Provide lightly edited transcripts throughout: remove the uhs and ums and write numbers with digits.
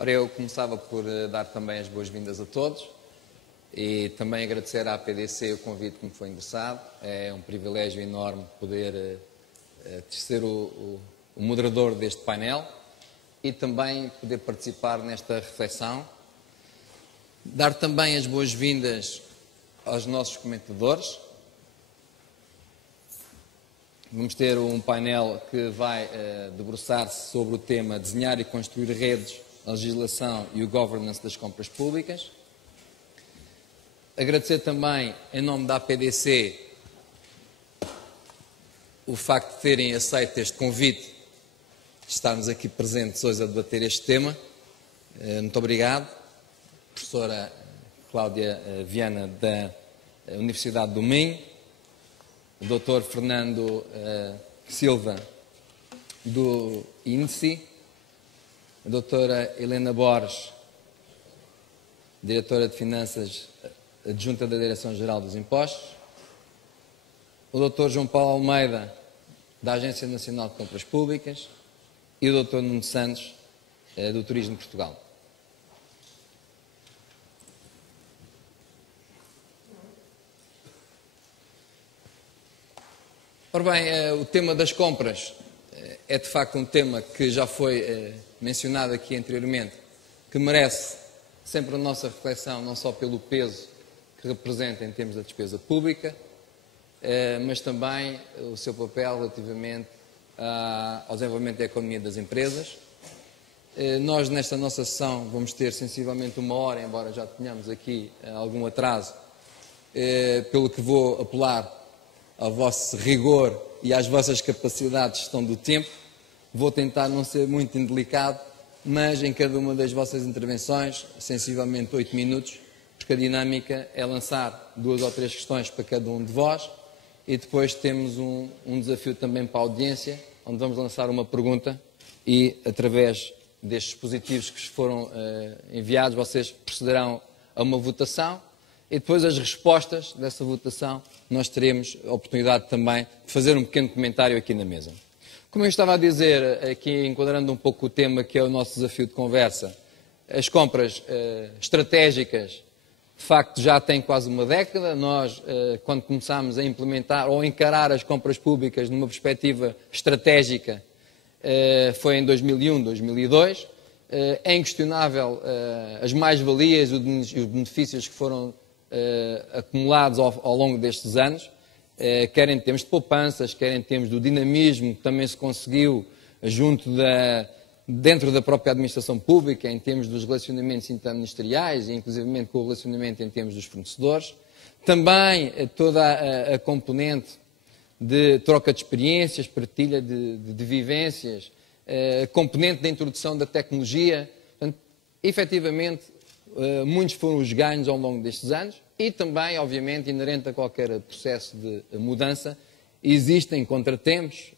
Ora, eu começava por dar também as boas-vindas a todos e também agradecer à APDC o convite que me foi endereçado. É um privilégio enorme poder ser o moderador deste painel e também poder participar nesta reflexão. Dar também as boas-vindas aos nossos comentadores. Vamos ter um painel que vai debruçar-se sobre o tema desenhar e construir redes, a legislação e o governance das compras públicas. Agradecer também, em nome da APDC, o facto de terem aceito este convite, de estarmos aqui presentes hoje a debater este tema. Muito obrigado. Professora Cláudia Viana, da Universidade do Minho, o Dr. Fernando Silva, do INSI, a doutora Helena Borges, diretora de Finanças adjunta da Direção-Geral dos Impostos, o Dr. João Paulo Almeida, da Agência Nacional de Compras Públicas, e o Dr. Nuno Santos, do Turismo de Portugal. Ora bem, o tema das compras é de facto um tema que já foi mencionado aqui anteriormente, que merece sempre a nossa reflexão, não só pelo peso que representa em termos da despesa pública, mas também o seu papel relativamente ao desenvolvimento da economia das empresas. Nós, nesta nossa sessão, vamos ter sensivelmente 1 hora, embora já tenhamos aqui algum atraso, pelo que vou apelar ao vosso rigor e às vossas capacidades de gestão do tempo. Vou tentar não ser muito indelicado, mas em cada uma das vossas intervenções, sensivelmente 8 minutos, porque a dinâmica é lançar 2 ou 3 questões para cada um de vós e depois temos um desafio também para a audiência, onde vamos lançar uma pergunta e, através destes dispositivos que vos foram enviados, vocês procederão a uma votação. E depois as respostas dessa votação, nós teremos a oportunidade também de fazer um pequeno comentário aqui na mesa. Como eu estava a dizer, aqui enquadrando um pouco o tema que é o nosso desafio de conversa, as compras estratégicas, de facto, já têm quase uma década. Nós, quando começámos a implementar ou a encarar as compras públicas numa perspectiva estratégica, foi em 2001, 2002. É inquestionável as mais-valias e os benefícios que foram acumulados ao longo destes anos, quer em termos de poupanças, quer em termos do dinamismo que também se conseguiu dentro da própria administração pública, em termos dos relacionamentos interministeriais e inclusivamente com o relacionamento em termos dos fornecedores. Também toda a componente de troca de experiências, partilha de vivências, componente da introdução da tecnologia. Portanto, efetivamente, muitos foram os ganhos ao longo destes anos e também, obviamente, inerente a qualquer processo de mudança, existem contratempos,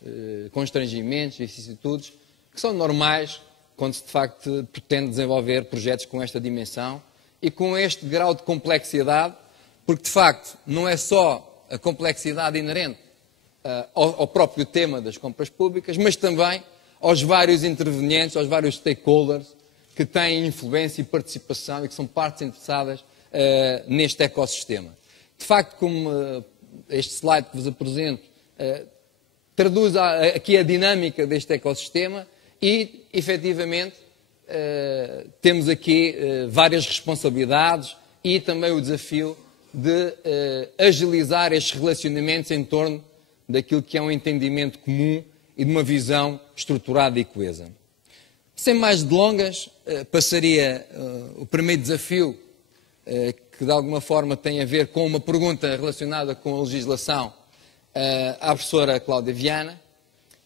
constrangimentos, vicissitudes, que são normais quando se de facto pretende desenvolver projetos com esta dimensão e com este grau de complexidade, porque de facto não é só a complexidade inerente ao próprio tema das compras públicas, mas também aos vários intervenientes, aos vários stakeholders que têm influência e participação e que são partes interessadas neste ecossistema. De facto, como este slide que vos apresento traduz aqui a dinâmica deste ecossistema e, efetivamente, temos aqui várias responsabilidades e também o desafio de agilizar estes relacionamentos em torno daquilo que é um entendimento comum e de uma visão estruturada e coesa. Sem mais delongas, passaria o primeiro desafio, que de alguma forma tem a ver com uma pergunta relacionada com a legislação, à professora Cláudia Viana,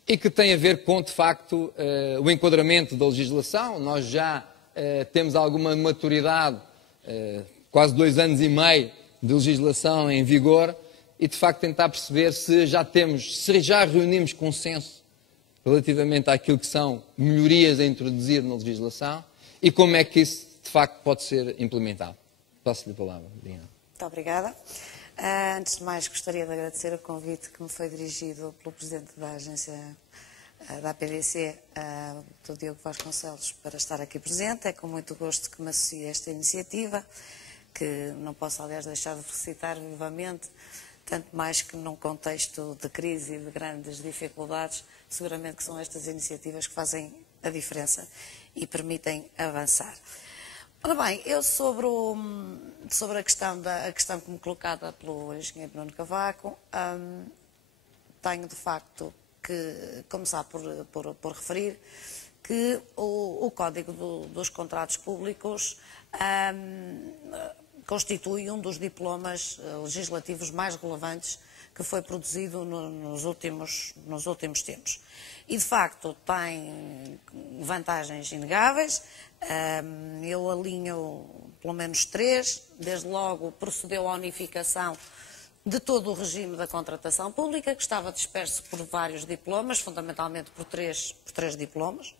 e que tem a ver com, de facto, o enquadramento da legislação. Nós já temos alguma maturidade, quase 2 anos e meio de legislação em vigor, e de facto tentar perceber se já reunimos consenso relativamente àquilo que são melhorias a introduzir na legislação e como é que isso, de facto, pode ser implementado. Passo-lhe a palavra. Muito obrigada. Antes de mais, gostaria de agradecer o convite que me foi dirigido pelo Presidente da Agência da APDC, do Diogo Vasconcelos, para estar aqui presente. É com muito gosto que me associo a esta iniciativa, que não posso, aliás, deixar de felicitar vivamente, tanto mais que num contexto de crise e de grandes dificuldades, seguramente que são estas iniciativas que fazem a diferença e permitem avançar. Ora bem, eu sobre a questão que me colocada pelo engenheiro Nuno Cavaco, tenho de facto que começar por referir que o Código dos Contratos Públicos constitui um dos diplomas legislativos mais relevantes que foi produzido nos últimos tempos. E, de facto, tem vantagens inegáveis. Eu alinho pelo menos 3. Desde logo, procedeu à unificação de todo o regime da contratação pública, que estava disperso por vários diplomas, fundamentalmente por três diplomas.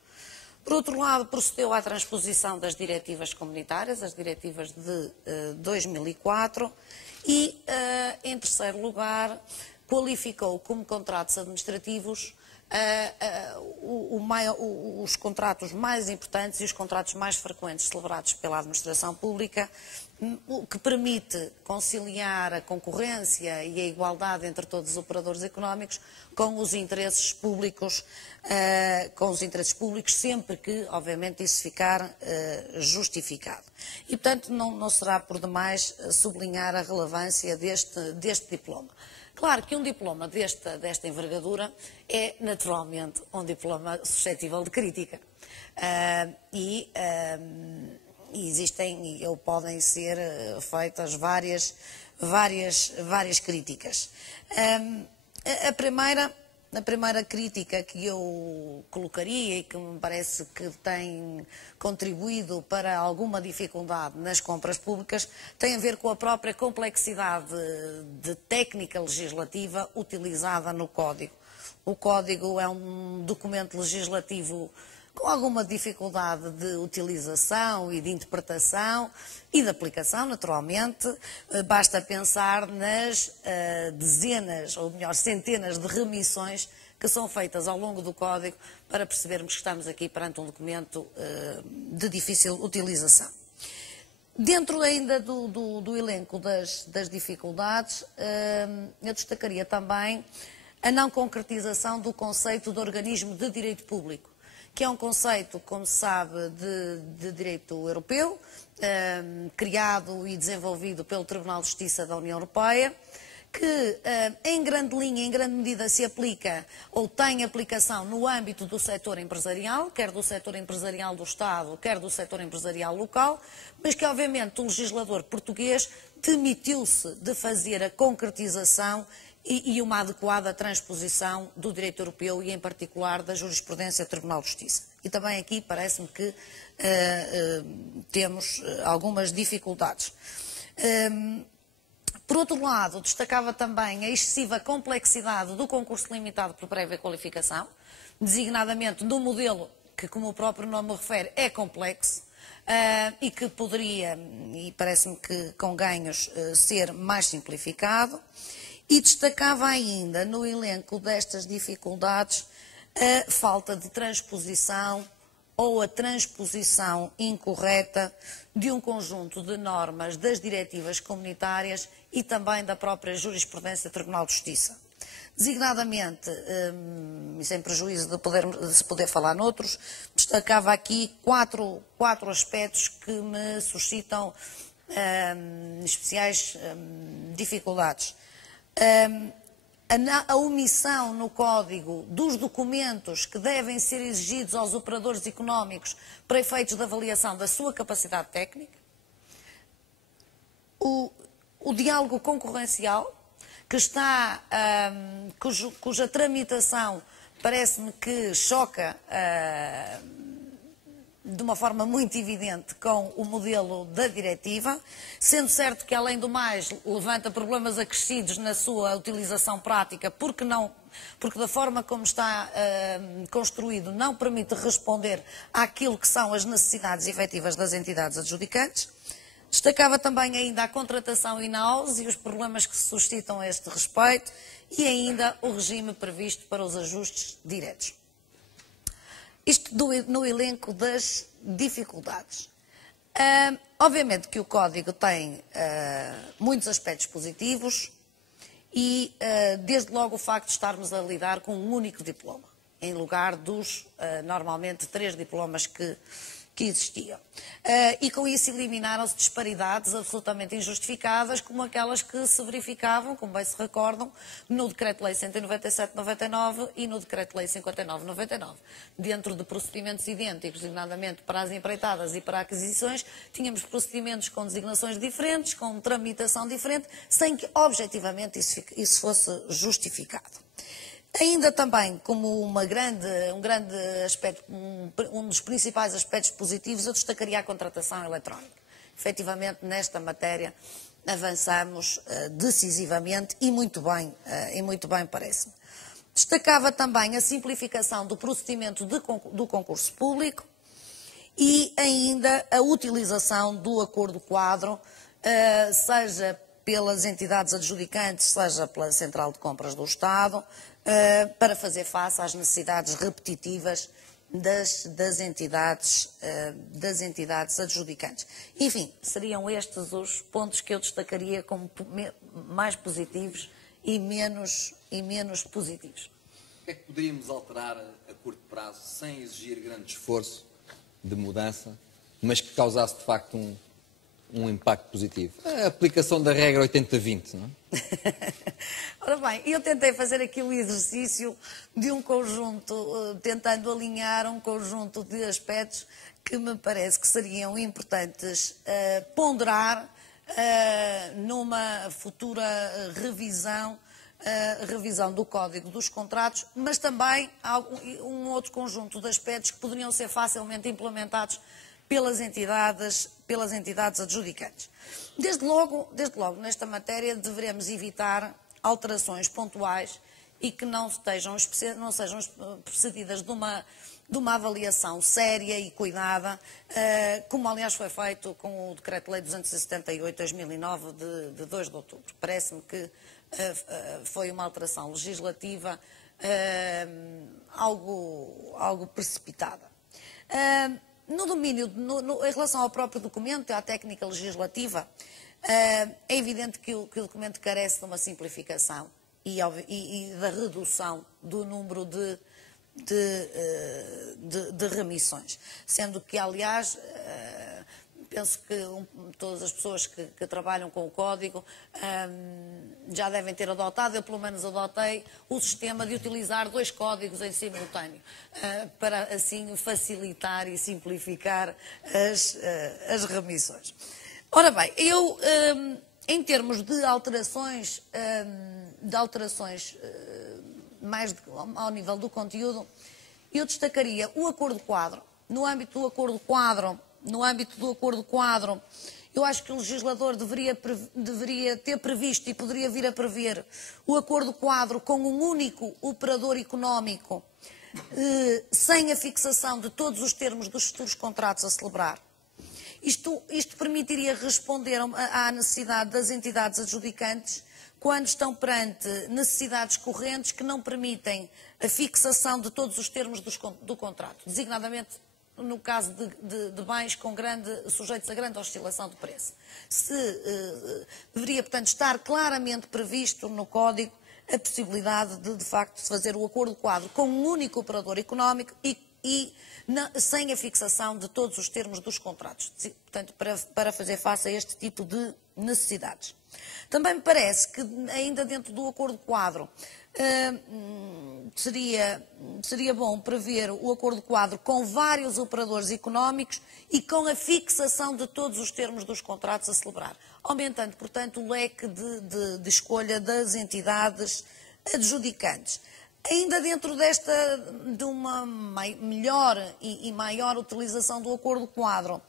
Por outro lado, procedeu à transposição das diretivas comunitárias, as diretivas de 2004, e, em terceiro lugar, qualificou como contratos administrativos os contratos mais importantes e os contratos mais frequentes celebrados pela administração pública, o que permite conciliar a concorrência e a igualdade entre todos os operadores económicos com os interesses públicos, sempre que, obviamente, isso ficar justificado. E, portanto, não será por demais sublinhar a relevância deste diploma. Claro que um diploma desta envergadura é, naturalmente, um diploma suscetível de crítica. Existem ou podem ser feitas várias críticas. A primeira crítica que eu colocaria e que me parece que tem contribuído para alguma dificuldade nas compras públicas tem a ver com a própria complexidade de técnica legislativa utilizada no Código. O Código é um documento legislativo com alguma dificuldade de utilização e de interpretação e de aplicação, naturalmente. Basta pensar nas dezenas, ou melhor, centenas de remissões que são feitas ao longo do Código para percebermos que estamos aqui perante um documento de difícil utilização. Dentro ainda do elenco das dificuldades, eu destacaria também a não concretização do conceito de organismo de direito público, que é um conceito, como se sabe, de direito europeu, criado e desenvolvido pelo Tribunal de Justiça da União Europeia, que em grande linha, em grande medida se aplica ou tem aplicação no âmbito do setor empresarial, quer do setor empresarial do Estado, quer do setor empresarial local, mas que obviamente o legislador português demitiu-se de fazer a concretização e uma adequada transposição do direito europeu e, em particular, da jurisprudência do Tribunal de Justiça. E também aqui parece-me que temos algumas dificuldades. Por outro lado, destacava também a excessiva complexidade do concurso limitado por prévia qualificação, designadamente no modelo que, como o próprio nome refere, é complexo e que poderia, e parece-me que com ganhos, ser mais simplificado. E destacava ainda no elenco destas dificuldades a falta de transposição ou a transposição incorreta de um conjunto de normas das diretivas comunitárias e também da própria jurisprudência do Tribunal de Justiça. Designadamente, e sem prejuízo de se poder falar noutros, destacava aqui quatro aspectos que me suscitam especiais dificuldades. A omissão no Código dos documentos que devem ser exigidos aos operadores económicos para efeitos de avaliação da sua capacidade técnica. O diálogo concorrencial, que está, cuja tramitação parece-me que choca de uma forma muito evidente com o modelo da diretiva, sendo certo que, além do mais, levanta problemas acrescidos na sua utilização prática, porque da forma como está construído não permite responder àquilo que são as necessidades efetivas das entidades adjudicantes. Destacava também ainda a contratação in-house e os problemas que se suscitam a este respeito e ainda o regime previsto para os ajustes diretos. Isto no elenco das dificuldades. Obviamente que o Código tem muitos aspectos positivos e, desde logo, o facto de estarmos a lidar com um único diploma, em lugar dos, normalmente, 3 diplomas que existiam. E com isso eliminaram-se disparidades absolutamente injustificadas, como aquelas que se verificavam, como bem se recordam, no Decreto-Lei 197/99 e no Decreto-Lei 59/99. Dentro de procedimentos idênticos, designadamente para as empreitadas e para aquisições, tínhamos procedimentos com designações diferentes, com tramitação diferente, sem que, objetivamente, isso fosse justificado. Ainda também, como um grande aspecto, um dos principais aspectos positivos, eu destacaria a contratação eletrónica. Efetivamente, nesta matéria, avançamos decisivamente e muito bem parece-me. Destacava também a simplificação do procedimento do concurso público e ainda a utilização do acordo-quadro, seja pelas entidades adjudicantes, seja pela Central de Compras do Estado, para fazer face às necessidades repetitivas das entidades adjudicantes. Enfim, seriam estes os pontos que eu destacaria como mais positivos e menos positivos. O que é que poderíamos alterar a curto prazo sem exigir grande esforço de mudança, mas que causasse de facto um impacto positivo? A aplicação da regra 80-20, não é? Ora bem, eu tentei fazer aqui o exercício de um conjunto, tentando alinhar um conjunto de aspectos que me parece que seriam importantes ponderar numa futura revisão do Código dos Contratos, mas também há um outro conjunto de aspectos que poderiam ser facilmente implementados pelas entidades adjudicantes. Desde logo, nesta matéria, deveremos evitar alterações pontuais e que não sejam precedidas de uma avaliação séria e cuidada, como aliás foi feito com o Decreto-Lei 278/2009 de 2 de outubro. Parece-me que foi uma alteração legislativa algo precipitada. No domínio, em relação ao próprio documento, à técnica legislativa, é evidente que o documento carece de uma simplificação e da redução do número de remissões. Sendo que, aliás, penso que todas as pessoas que trabalham com o Código já devem ter adotado, eu pelo menos adotei, o sistema de utilizar 2 códigos em simultâneo, para assim facilitar e simplificar as remissões. Ora bem, eu, em termos de alterações mais ao nível do conteúdo, eu destacaria o acordo-quadro. No âmbito do acordo-quadro, eu acho que o legislador deveria ter previsto e poderia vir a prever o acordo-quadro com um único operador económico, sem a fixação de todos os termos dos futuros contratos a celebrar. Isto permitiria responder à necessidade das entidades adjudicantes quando estão perante necessidades correntes que não permitem a fixação de todos os termos do contrato, designadamente no caso de bens sujeitos a grande oscilação de preço. Deveria, portanto, estar claramente previsto no Código a possibilidade de facto, de fazer o acordo-quadro com um único operador económico e sem a fixação de todos os termos dos contratos, portanto, para fazer face a este tipo de necessidades. Também me parece que, ainda dentro do acordo-quadro, seria bom prever o acordo-quadro com vários operadores económicos e com a fixação de todos os termos dos contratos a celebrar, aumentando, portanto, o leque de escolha das entidades adjudicantes. Ainda dentro de uma melhor e maior utilização do acordo-quadro,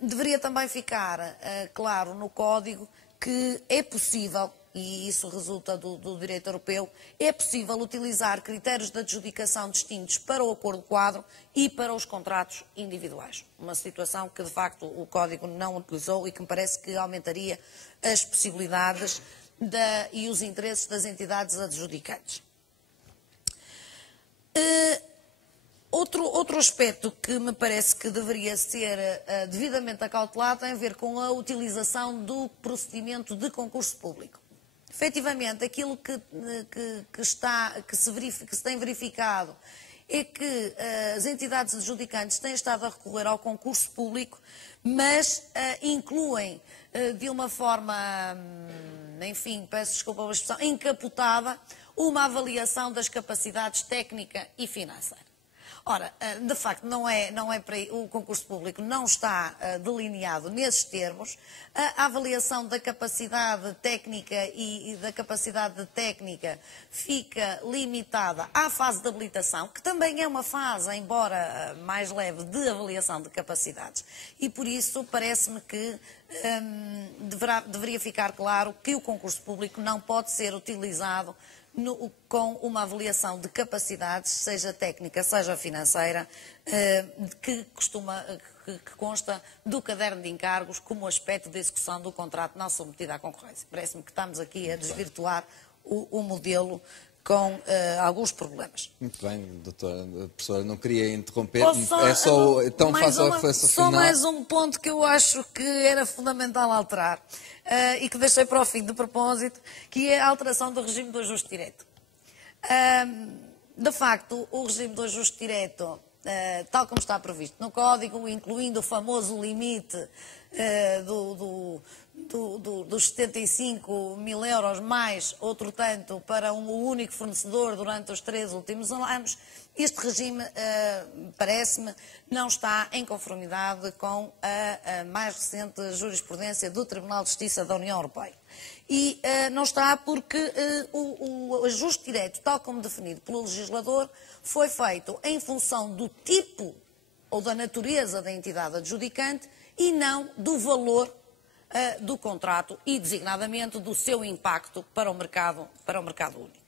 deveria também ficar claro no Código que é possível, e isso resulta do direito europeu, é possível utilizar critérios de adjudicação distintos para o acordo-quadro e para os contratos individuais. Uma situação que, de facto, o Código não utilizou e que me parece que aumentaria as possibilidades e os interesses das entidades adjudicantes. Outro aspecto que me parece que deveria ser devidamente acautelado tem a ver com a utilização do procedimento de concurso público. Efetivamente, aquilo que se tem verificado é que as entidades adjudicantes têm estado a recorrer ao concurso público, mas incluem de uma forma, enfim, peço desculpa pela expressão, encapotada, uma avaliação das capacidades técnica e financeira. Ora, de facto, o concurso público não está delineado nesses termos. A avaliação da capacidade técnica e da capacidade técnica fica limitada à fase de habilitação, que também é uma fase, embora mais leve, de avaliação de capacidades. E por isso parece-me que deveria ficar claro que o concurso público não pode ser utilizado com uma avaliação de capacidades, seja técnica, seja financeira, que consta do caderno de encargos como aspecto de execução do contrato não submetido à concorrência. Parece-me que estamos aqui a desvirtuar o modelo com alguns problemas. Muito bem, doutora, professora, não queria interromper, é só, então faça a reflexão final. Só mais um ponto que eu acho que era fundamental alterar, e que deixei para o fim de propósito, que é a alteração do regime do ajuste direto. De facto, o regime do ajuste direto, tal como está previsto no Código, incluindo o famoso limite dos 75 mil euros mais outro tanto para um único fornecedor durante os 3 últimos anos, este regime, parece-me, não está em conformidade com a mais recente jurisprudência do Tribunal de Justiça da União Europeia. E não está porque o ajuste direto, tal como definido pelo legislador, foi feito em função do tipo ou da natureza da entidade adjudicante e não do valor do contrato e, designadamente, do seu impacto para o mercado único.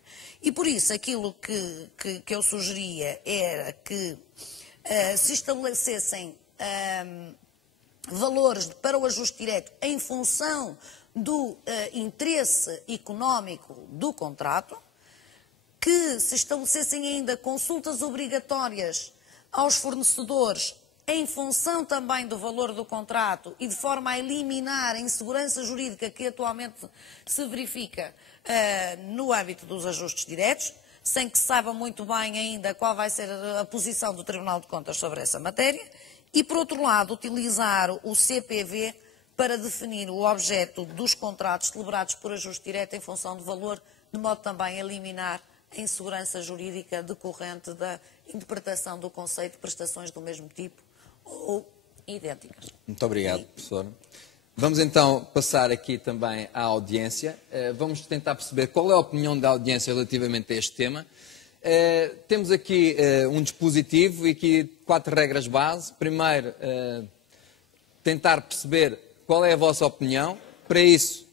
E, por isso, aquilo que eu sugeria era que se estabelecessem valores para o ajuste direto em função do interesse económico do contrato, que se estabelecessem ainda consultas obrigatórias aos fornecedores em função também do valor do contrato e de forma a eliminar a insegurança jurídica que atualmente se verifica no âmbito dos ajustes diretos, sem que se saiba muito bem ainda qual vai ser a posição do Tribunal de Contas sobre essa matéria, e, por outro lado, utilizar o CPV para definir o objeto dos contratos celebrados por ajuste direto em função do valor, de modo também a eliminar a insegurança jurídica decorrente da interpretação do conceito de prestações do mesmo tipo ou idênticas. Muito obrigado, professora. Vamos então passar aqui também à audiência. Vamos tentar perceber qual é a opinião da audiência relativamente a este tema. Temos aqui um dispositivo e aqui 4 regras base. Primeiro, tentar perceber qual é a vossa opinião. Para isso,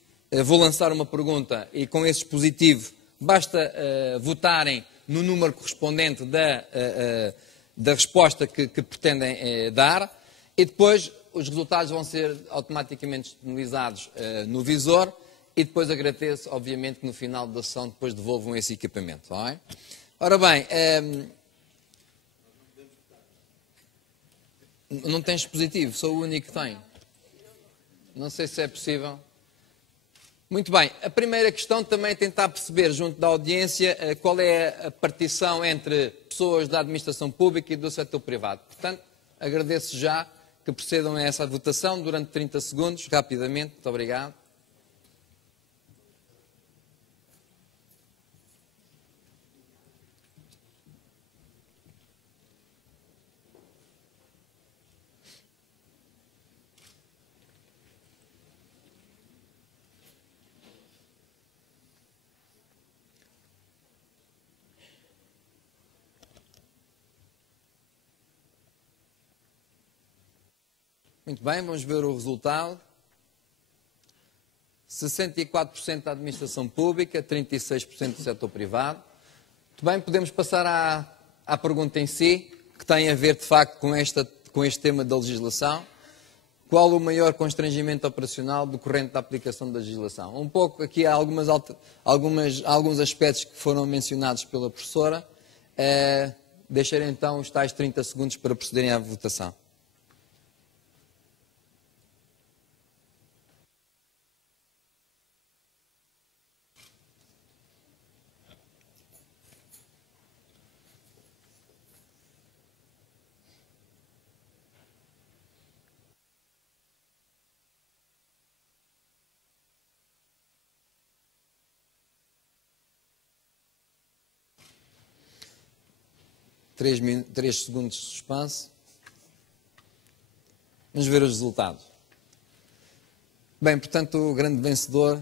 vou lançar uma pergunta e com esse dispositivo basta votarem no número correspondente da resposta que pretendem dar, e depois os resultados vão ser automaticamente disponibilizados no visor, e depois agradeço, obviamente, que no final da sessão depois devolvam esse equipamento. Não é? Ora bem, não tem dispositivo, sou o único que tem. Não sei se é possível. Muito bem, a primeira questão também é tentar perceber junto da audiência qual é a partição entre pessoas da administração pública e do setor privado. Portanto, agradeço já que procedam a essa votação durante 30 segundos, rapidamente. Muito obrigado. Muito bem, vamos ver o resultado. 64% da administração pública, 36% do setor privado. Muito bem, podemos passar à pergunta em si, que tem a ver, de facto, com este tema da legislação. Qual o maior constrangimento operacional decorrente da aplicação da legislação? Um pouco aqui há alguns aspectos que foram mencionados pela professora. deixarei então os tais 30 segundos para procederem à votação. Três segundos de suspense. Vamos ver os resultados. Bem, portanto, o grande vencedor...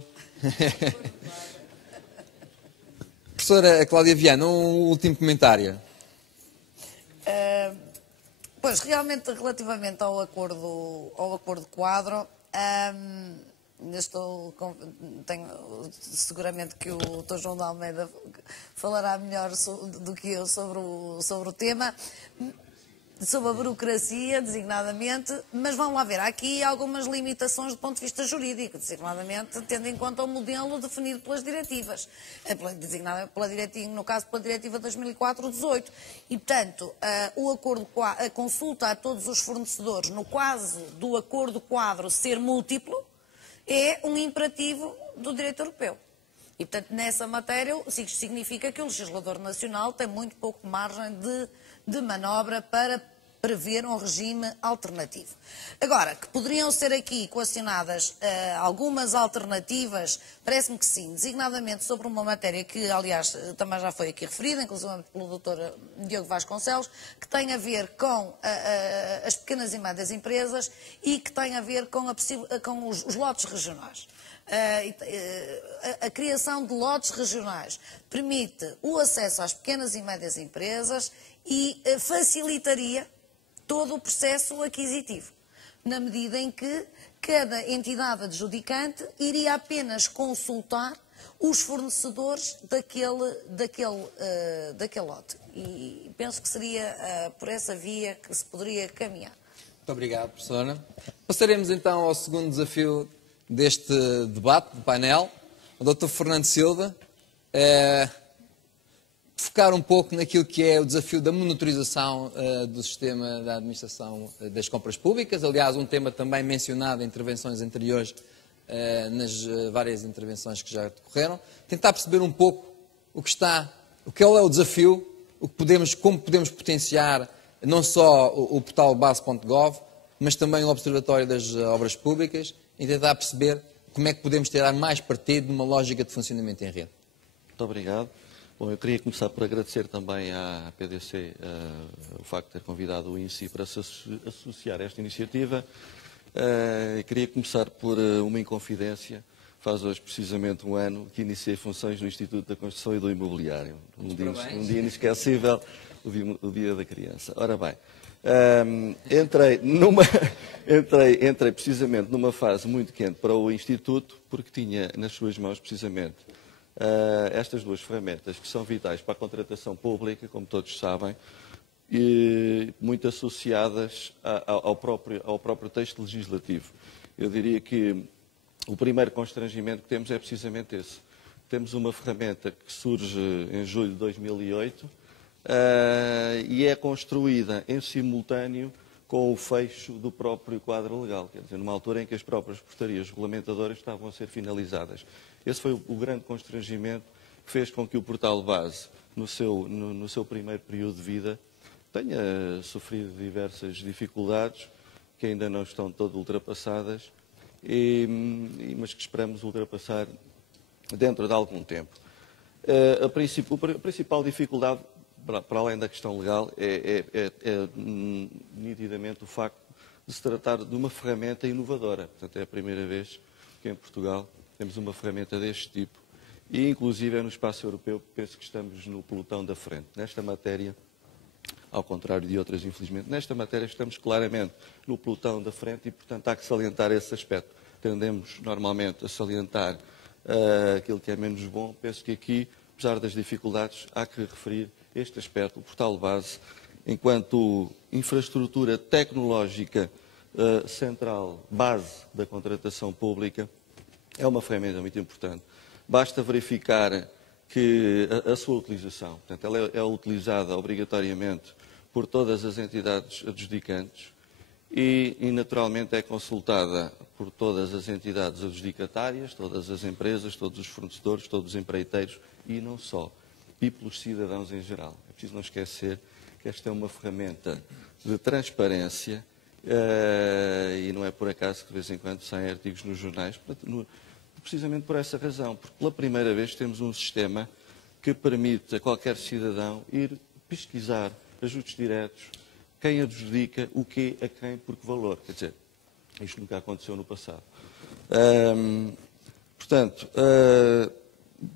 Professora Cláudia Viana, um último comentário. Pois, realmente, relativamente ao acordo quadro, tenho seguramente que o Dr. João de Almeida falará melhor do que eu sobre o tema, sobre a burocracia, designadamente, mas vamos lá ver, há aqui algumas limitações do ponto de vista jurídico, designadamente, tendo em conta o modelo definido pelas diretivas, designado no caso pela diretiva 2004-18, e portanto, a consulta a todos os fornecedores, no caso do acordo quadro ser múltiplo, é um imperativo do direito europeu. E, portanto, nessa matéria, isto significa que o legislador nacional tem muito pouco margem de manobra para prever um regime alternativo. Agora, que poderiam ser aqui equacionadas algumas alternativas, parece-me que sim, designadamente sobre uma matéria que, aliás, também já foi aqui referida, inclusive pelo Dr. Diogo Vasconcelos, que tem a ver com as pequenas e médias empresas e que tem a ver com os lotes regionais. A criação de lotes regionais permite o acesso às pequenas e médias empresas e facilitaria todo o processo aquisitivo, na medida em que cada entidade adjudicante iria apenas consultar os fornecedores daquele lote. E penso que seria por essa via que se poderia caminhar. Muito obrigado, professora. Passaremos então ao segundo desafio deste debate, do painel. O Dr. Fernando Silva, focar um pouco naquilo que é o desafio da monitorização do sistema da administração das compras públicas, aliás, um tema também mencionado em intervenções anteriores, nas várias intervenções que já decorreram, tentar perceber um pouco qual é o desafio, como podemos potenciar não só o portal base.gov, mas também o Observatório das Obras Públicas, e tentar perceber como é que podemos tirar mais partido numa lógica de funcionamento em rede. Muito obrigado. Bom, eu queria começar por agradecer também à PDC o facto de ter convidado o INSI para se associar a esta iniciativa. Queria começar por uma inconfidência. Faz hoje precisamente um ano que iniciei funções no Instituto da Construção e do Imobiliário. Um dia inesquecível, o Dia da Criança. Ora bem, entrei precisamente numa fase muito quente para o Instituto, porque tinha nas suas mãos precisamente estas duas ferramentas que são vitais para a contratação pública, como todos sabem, e muito associadas ao próprio texto legislativo. Eu diria que o primeiro constrangimento que temos é precisamente esse. Temos uma ferramenta que surge em julho de 2008 e é construída em simultâneo com o fecho do próprio quadro legal, quer dizer, numa altura em que as próprias portarias regulamentadoras estavam a ser finalizadas. Esse foi o grande constrangimento que fez com que o portal base, no seu primeiro período de vida, tenha sofrido diversas dificuldades, que ainda não estão todas ultrapassadas, mas que esperamos ultrapassar dentro de algum tempo. A principal dificuldade, para além da questão legal, é nitidamente o facto de se tratar de uma ferramenta inovadora. Portanto, é a primeira vez que em Portugal temos uma ferramenta deste tipo e, inclusive, no espaço europeu, penso que estamos no pelotão da frente. Nesta matéria, ao contrário de outras, infelizmente, nesta matéria estamos claramente no pelotão da frente e, portanto, há que salientar esse aspecto. Tendemos, normalmente, a salientar aquilo que é menos bom. Penso que aqui, apesar das dificuldades, há que referir este aspecto. O portal base, enquanto infraestrutura tecnológica central, base da contratação pública, é uma ferramenta muito importante. Basta verificar que a sua utilização, portanto, ela é utilizada obrigatoriamente por todas as entidades adjudicantes e naturalmente é consultada por todas as entidades adjudicatárias, todas as empresas, todos os fornecedores, todos os empreiteiros e não só, e pelos cidadãos em geral. É preciso não esquecer que esta é uma ferramenta de transparência e não é por acaso que de vez em quando saem artigos nos jornais, precisamente por essa razão, porque pela primeira vez temos um sistema que permite a qualquer cidadão ir pesquisar ajustes diretos, quem adjudica, o quê, a quem, por que valor. Quer dizer, isto nunca aconteceu no passado. Portanto,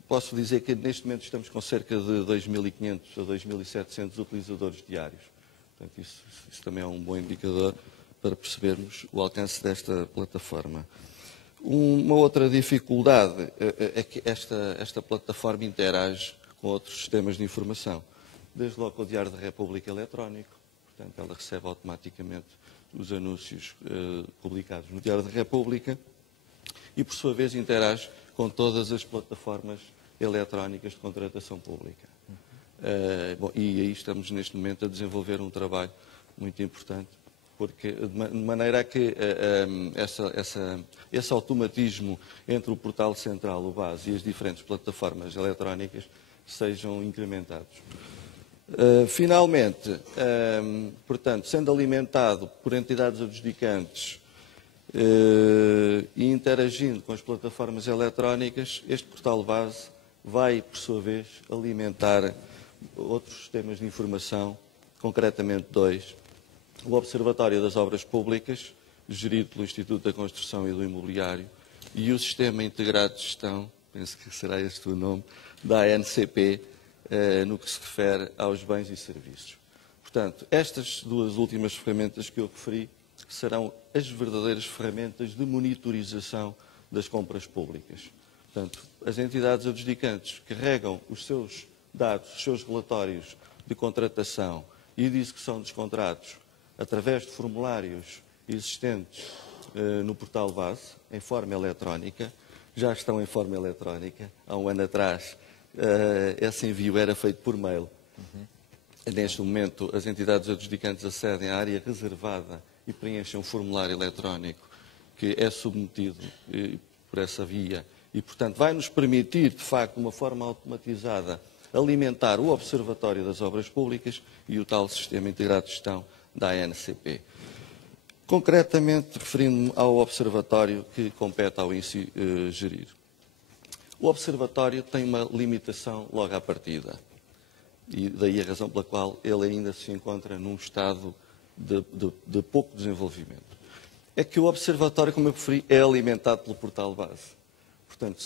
posso dizer que neste momento estamos com cerca de 2.500 a 2.700 utilizadores diários. Portanto, isso também é um bom indicador para percebermos o alcance desta plataforma. Uma outra dificuldade é que esta plataforma interage com outros sistemas de informação. Desde logo com o Diário da República eletrónico, portanto, ela recebe automaticamente os anúncios publicados no Diário da República e, por sua vez, interage com todas as plataformas eletrónicas de contratação pública. Bom, e aí estamos, neste momento, a desenvolver um trabalho muito importante, porque, de maneira a que esse automatismo entre o portal central, o base, e as diferentes plataformas eletrónicas sejam incrementados. Finalmente, portanto, sendo alimentado por entidades adjudicantes e interagindo com as plataformas eletrónicas, este portal base vai, por sua vez, alimentar outros sistemas de informação, concretamente dois. O Observatório das Obras Públicas, gerido pelo Instituto da Construção e do Imobiliário, e o Sistema Integrado de Gestão, penso que será este o nome, da ANCP, no que se refere aos bens e serviços. Portanto, estas duas últimas ferramentas que eu referi serão as verdadeiras ferramentas de monitorização das compras públicas. Portanto, as entidades adjudicantes carregam os seus dados, os seus relatórios de contratação e de execução dos contratos através de formulários existentes no portal base, em forma eletrónica. Já estão em forma eletrónica. Há um ano atrás, esse envio era feito por mail. Neste momento, as entidades adjudicantes acedem à área reservada e preenchem um formulário eletrónico que é submetido por essa via e, portanto, vai nos permitir, de facto, de uma forma automatizada, alimentar o Observatório das Obras Públicas e o tal Sistema Integrado de Gestão da ANCP. Concretamente, referindo-me ao Observatório que compete ao INSI gerir. O Observatório tem uma limitação logo à partida, e daí a razão pela qual ele ainda se encontra num estado de pouco desenvolvimento. É que o Observatório, como eu referi, é alimentado pelo portal base. Portanto,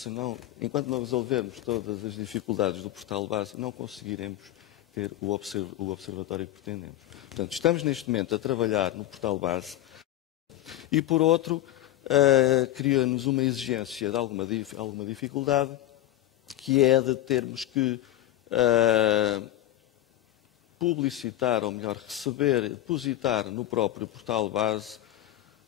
enquanto não resolvermos todas as dificuldades do portal base, não conseguiremos ter o Observatório que pretendemos. Portanto, estamos neste momento a trabalhar no portal base e, por outro, cria-nos uma exigência de alguma dificuldade, que é de termos que publicitar, ou melhor, receber, depositar no próprio portal base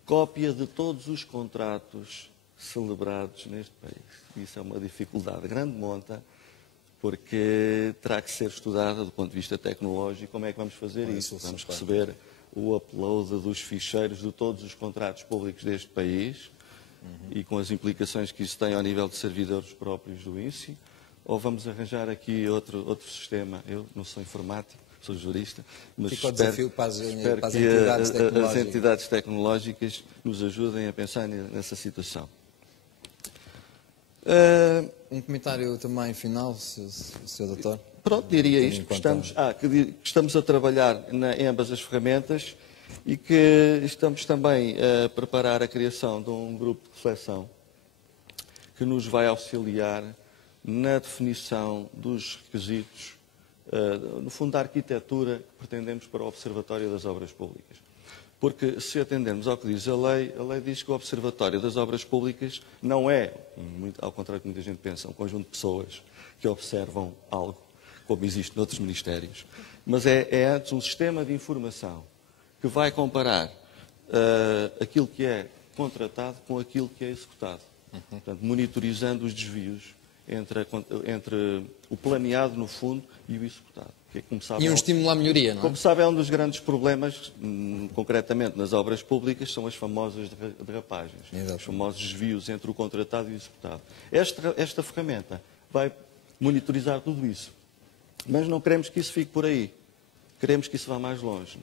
cópia de todos os contratos celebrados neste país. Isso é uma dificuldade grande monta, porque terá que ser estudada do ponto de vista tecnológico como é que vamos fazer isso. Vamos receber o upload dos ficheiros de todos os contratos públicos deste país e com as implicações que isso tem ao nível de servidores próprios do INSI, ou vamos arranjar aqui outro sistema. Eu não sou informático, sou jurista, mas espero que as entidades tecnológicas nos ajudem a pensar nessa situação. Um comentário também final, Sr. Doutor? Pronto, diria isto, que estamos a trabalhar em ambas as ferramentas e que estamos também a preparar a criação de um grupo de reflexão que nos vai auxiliar na definição dos requisitos, no fundo, da arquitetura que pretendemos para o Observatório das Obras Públicas. Porque, se atendermos ao que diz a lei diz que o Observatório das Obras Públicas não é, ao contrário do que muita gente pensa, um conjunto de pessoas que observam algo, como existe noutros ministérios, mas é antes um sistema de informação que vai comparar aquilo que é contratado com aquilo que é executado. Portanto, monitorizando os desvios entre o planeado, no fundo, e o executado. Que, como sabe, E um estímulo à melhoria, não é? Como sabe, é um dos grandes problemas, concretamente nas obras públicas, são as famosas derrapagens, os famosos desvios entre o contratado e o executado. Esta ferramenta vai monitorizar tudo isso. Mas não queremos que isso fique por aí. Queremos que isso vá mais longe.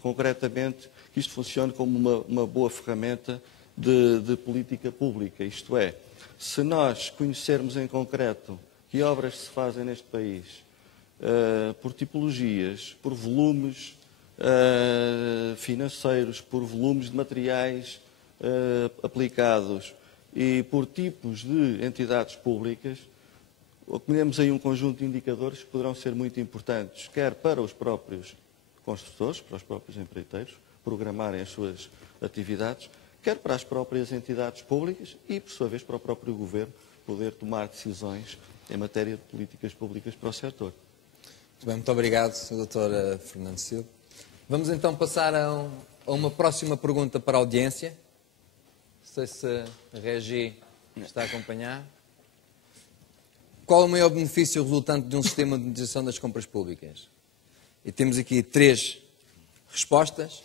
Concretamente, que isto funcione como uma boa ferramenta de política pública. Isto é, se nós conhecermos em concreto que obras se fazem neste país por tipologias, por volumes financeiros, por volumes de materiais aplicados e por tipos de entidades públicas, temos aí um conjunto de indicadores que poderão ser muito importantes, quer para os próprios construtores, para os próprios empreiteiros, programarem as suas atividades, quer para as próprias entidades públicas e, por sua vez, para o próprio Governo poder tomar decisões em matéria de políticas públicas para o setor. Muito bem, muito obrigado, Sr. Dr. Fernando Silva. Vamos então passar a uma próxima pergunta para a audiência. Não sei se a Regi está a acompanhar. Qual o maior benefício resultante de um sistema de monetização das compras públicas? E temos aqui 3 respostas.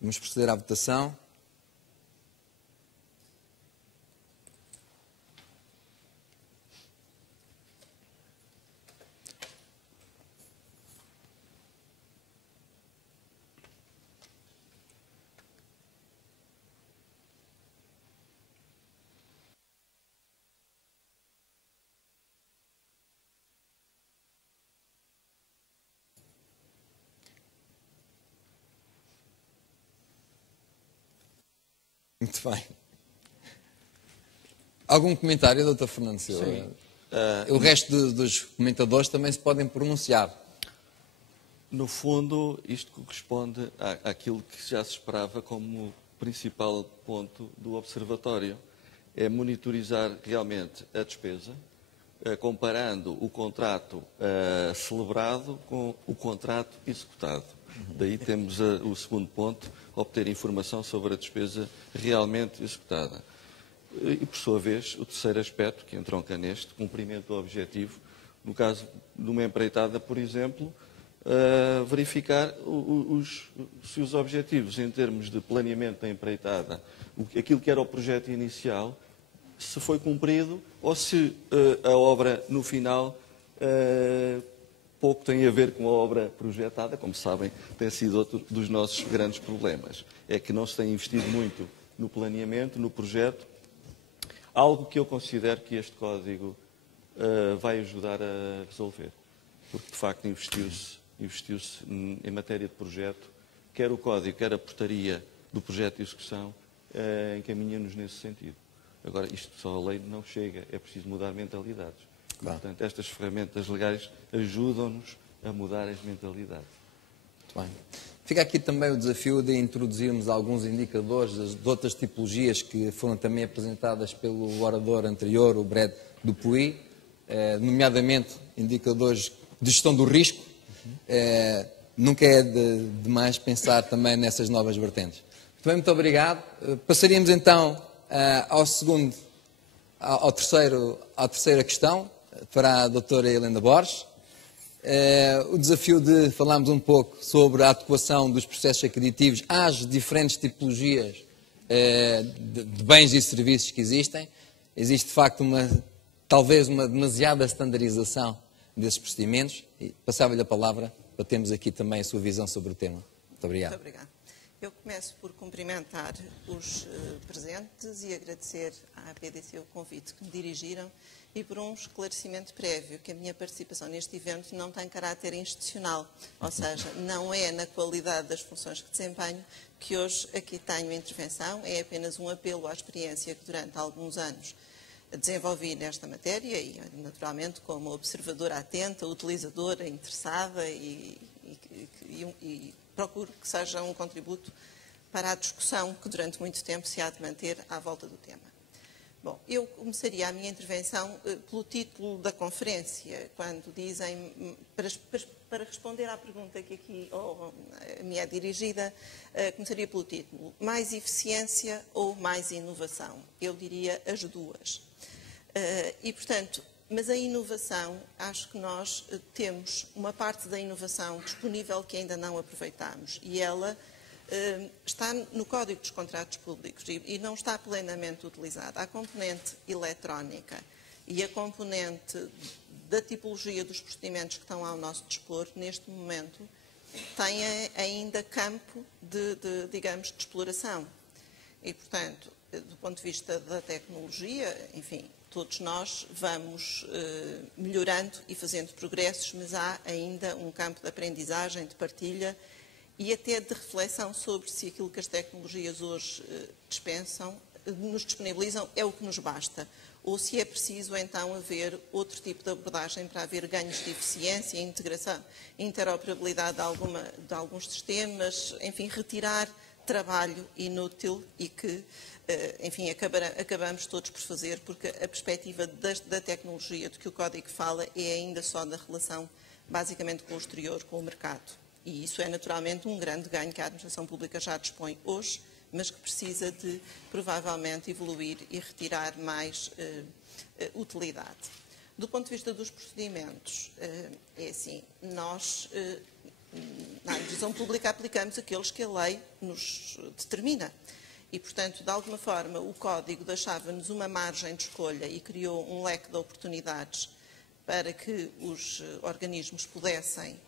Vamos proceder à votação. Muito bem. Algum comentário, Dr. Fernando Silva? Sim. O resto dos comentadores também se podem pronunciar. No fundo, isto corresponde àquilo que já se esperava como principal ponto do Observatório. É monitorizar realmente a despesa, comparando o contrato celebrado com o contrato executado. Daí temos o segundo ponto, obter informação sobre a despesa realmente executada. E, por sua vez, o terceiro aspecto, que entronca neste, cumprimento do objetivo, no caso de uma empreitada, por exemplo, verificar se os objetivos em termos de planeamento da empreitada, aquilo que era o projeto inicial, se foi cumprido ou se a obra, no final, pouco tem a ver com a obra projetada. Como sabem, tem sido outro dos nossos grandes problemas. É que não se tem investido muito no planeamento, no projeto, algo que eu considero que este código vai ajudar a resolver. Porque, de facto, investiu-se em matéria de projeto, quer o código, quer a portaria do projeto de execução, encaminha-nos nesse sentido. Agora, isto só a lei não chega, é preciso mudar mentalidades. Claro. Portanto, estas ferramentas legais ajudam-nos a mudar as mentalidades. Muito bem. Fica aqui também o desafio de introduzirmos alguns indicadores de outras tipologias que foram também apresentadas pelo orador anterior, o Brad Dupuy, nomeadamente indicadores de gestão do risco. Nunca é demais pensar também nessas novas vertentes. Muito bem, muito obrigado. Passaríamos então à terceira questão, para a doutora Helena Borges. O desafio de falarmos um pouco sobre a adequação dos processos acreditivos às diferentes tipologias de bens e serviços que existem. Existe, de facto, talvez uma demasiada standardização desses procedimentos. E passava-lhe a palavra para termos aqui também a sua visão sobre o tema. Muito obrigado. Muito obrigada. Eu começo por cumprimentar os presentes e agradecer à PDC o convite que me dirigiram e por um esclarecimento prévio, que a minha participação neste evento não tem caráter institucional, ou seja, não é na qualidade das funções que desempenho que hoje aqui tenho a intervenção, é apenas um apelo à experiência que durante alguns anos desenvolvi nesta matéria e, naturalmente, como observadora atenta, utilizadora, interessada e procuro que seja um contributo para a discussão que durante muito tempo se há de manter à volta do tema. Bom, eu começaria a minha intervenção pelo título da conferência, quando dizem, para responder à pergunta que aqui me é dirigida, começaria pelo título: mais eficiência ou mais inovação? Eu diria as duas. E, portanto, mas a inovação, acho que nós temos uma parte da inovação disponível que ainda não aproveitamos e ela está no Código dos Contratos Públicos e não está plenamente utilizada. A componente eletrónica e a componente da tipologia dos procedimentos que estão ao nosso dispor, neste momento, têm ainda campo digamos, de exploração. E, portanto, do ponto de vista da tecnologia, enfim, todos nós vamos melhorando e fazendo progressos, mas há ainda um campo de aprendizagem, de partilha e até de reflexão sobre se aquilo que as tecnologias hoje nos disponibilizam é o que nos basta, ou se é preciso então haver outro tipo de abordagem para haver ganhos de eficiência, integração, interoperabilidade de alguns sistemas, enfim, retirar trabalho inútil e que, enfim, acabamos todos por fazer, porque a perspectiva da tecnologia de que o Código fala é ainda só da relação, basicamente, com o exterior, com o mercado. E isso é, naturalmente, um grande ganho que a administração pública já dispõe hoje, mas que precisa de, provavelmente, evoluir e retirar mais utilidade. Do ponto de vista dos procedimentos, é assim, nós, na administração pública, aplicamos aqueles que a lei nos determina. E, portanto, de alguma forma, o Código deixava-nos uma margem de escolha e criou um leque de oportunidades para que os organismos pudessem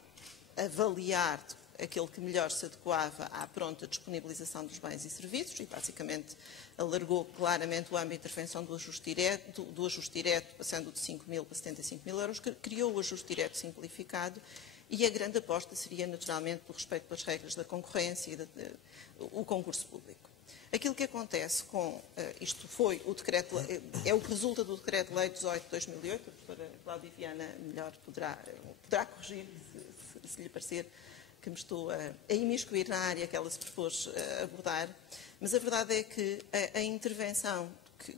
avaliar aquele que melhor se adequava à pronta disponibilização dos bens e serviços e, basicamente, alargou claramente o âmbito de intervenção do ajuste direto, passando de 5 mil para 75 mil euros, criou o ajuste direto simplificado e a grande aposta seria, naturalmente, pelo respeito pelas regras da concorrência e o concurso público. Aquilo que acontece com, isto foi o decreto, é o que resulta do Decreto-Lei 18 de 2008, a professora Cláudia Viana melhor poderá corrigir, se lhe parecer que me estou a imiscuir na área que ela se propôs abordar, mas a verdade é que a intervenção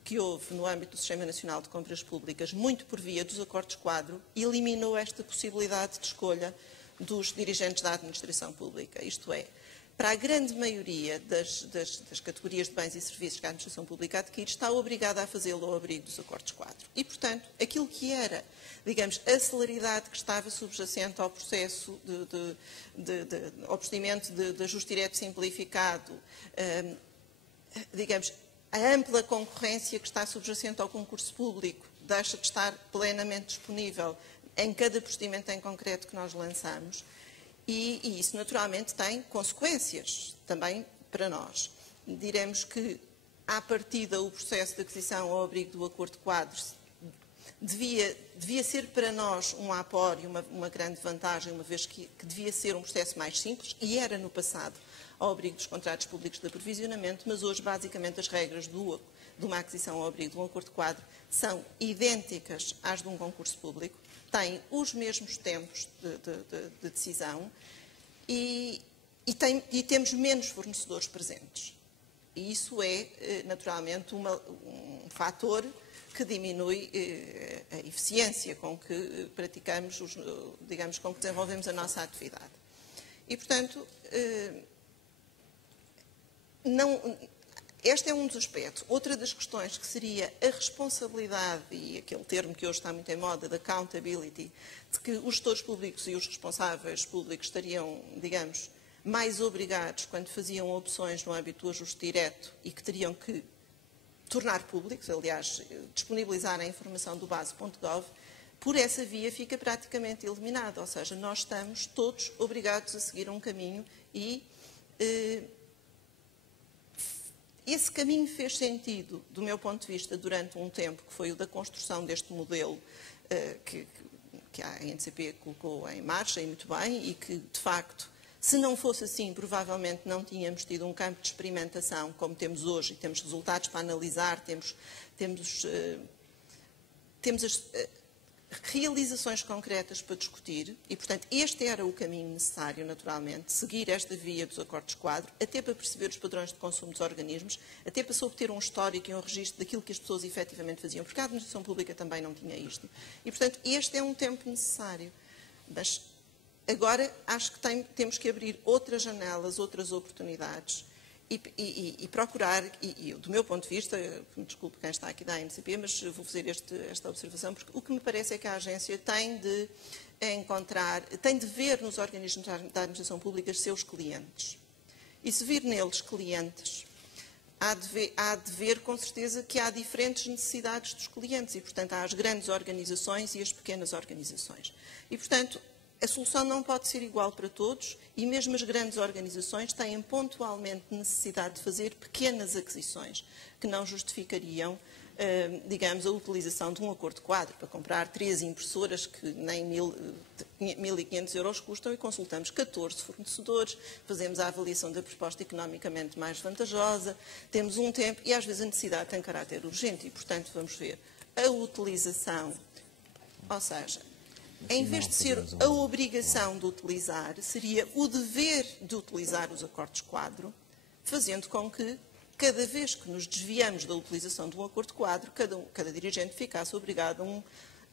que houve no âmbito do Sistema Nacional de Compras Públicas, muito por via dos acordos-quadro, eliminou esta possibilidade de escolha dos dirigentes da administração pública. Isto é, para a grande maioria das categorias de bens e serviços que a administração pública adquire, está obrigada a fazê-lo ao abrigo dos acordos-quadro. E, portanto, aquilo que era, digamos, a celeridade que estava subjacente ao processo ao procedimento de ajuste direto simplificado, digamos, a ampla concorrência que está subjacente ao concurso público deixa de estar plenamente disponível em cada procedimento em concreto que nós lançamos. E isso, naturalmente, tem consequências também para nós. Diremos que, à partida, o processo de aquisição ao abrigo do acordo de quadros devia ser para nós um apor e uma grande vantagem, uma vez que devia ser um processo mais simples, e era no passado, ao abrigo dos contratos públicos de aprovisionamento, mas hoje, basicamente, as regras de uma aquisição ao abrigo de um acordo de quadro são idênticas às de um concurso público, têm os mesmos tempos de decisão e temos menos fornecedores presentes. E isso é, naturalmente, um fator que diminui a eficiência com que praticamos, digamos, com que desenvolvemos a nossa atividade. E, portanto, este é um dos aspectos. Outra das questões que seria a responsabilidade, e aquele termo que hoje está muito em moda, da accountability, de que os gestores públicos e os responsáveis públicos estariam, digamos, mais obrigados quando faziam opções no âmbito do ajuste direto e que teriam que tornar públicos, aliás, disponibilizar a informação do base.gov, por essa via fica praticamente eliminada. Ou seja, nós estamos todos obrigados a seguir um caminho e esse caminho fez sentido, do meu ponto de vista, durante um tempo, que foi o da construção deste modelo que a NCP colocou em marcha, e muito bem, e que, de facto, se não fosse assim, provavelmente não tínhamos tido um campo de experimentação como temos hoje, e temos resultados para analisar, temos as realizações concretas para discutir, e, portanto, este era o caminho necessário, naturalmente, seguir esta via dos acordos-quadro, até para perceber os padrões de consumo dos organismos, até para se obter um histórico e um registro daquilo que as pessoas efetivamente faziam, porque a administração pública também não tinha isto. E, portanto, este é um tempo necessário. Mas agora acho que temos que abrir outras janelas, outras oportunidades, e procurar, e do meu ponto de vista, me desculpe quem está aqui da ANCP, mas vou fazer esta observação, porque o que me parece é que a agência tem de ver nos organismos da administração pública seus clientes. E se vir neles clientes, há de ver com certeza que há diferentes necessidades dos clientes e, portanto, há as grandes organizações e as pequenas organizações. E, portanto, a solução não pode ser igual para todos e mesmo as grandes organizações têm pontualmente necessidade de fazer pequenas aquisições que não justificariam, digamos, a utilização de um acordo quadro para comprar 3 impressoras que nem 1.500 euros custam e consultamos 14 fornecedores, fazemos a avaliação da proposta economicamente mais vantajosa, temos um tempo e às vezes a necessidade tem caráter urgente e, portanto, vamos ver a utilização, ou seja, em vez de ser a obrigação de utilizar, seria o dever de utilizar os acordos quadro, fazendo com que, cada vez que nos desviamos da utilização de um acordo quadro, cada dirigente ficasse obrigado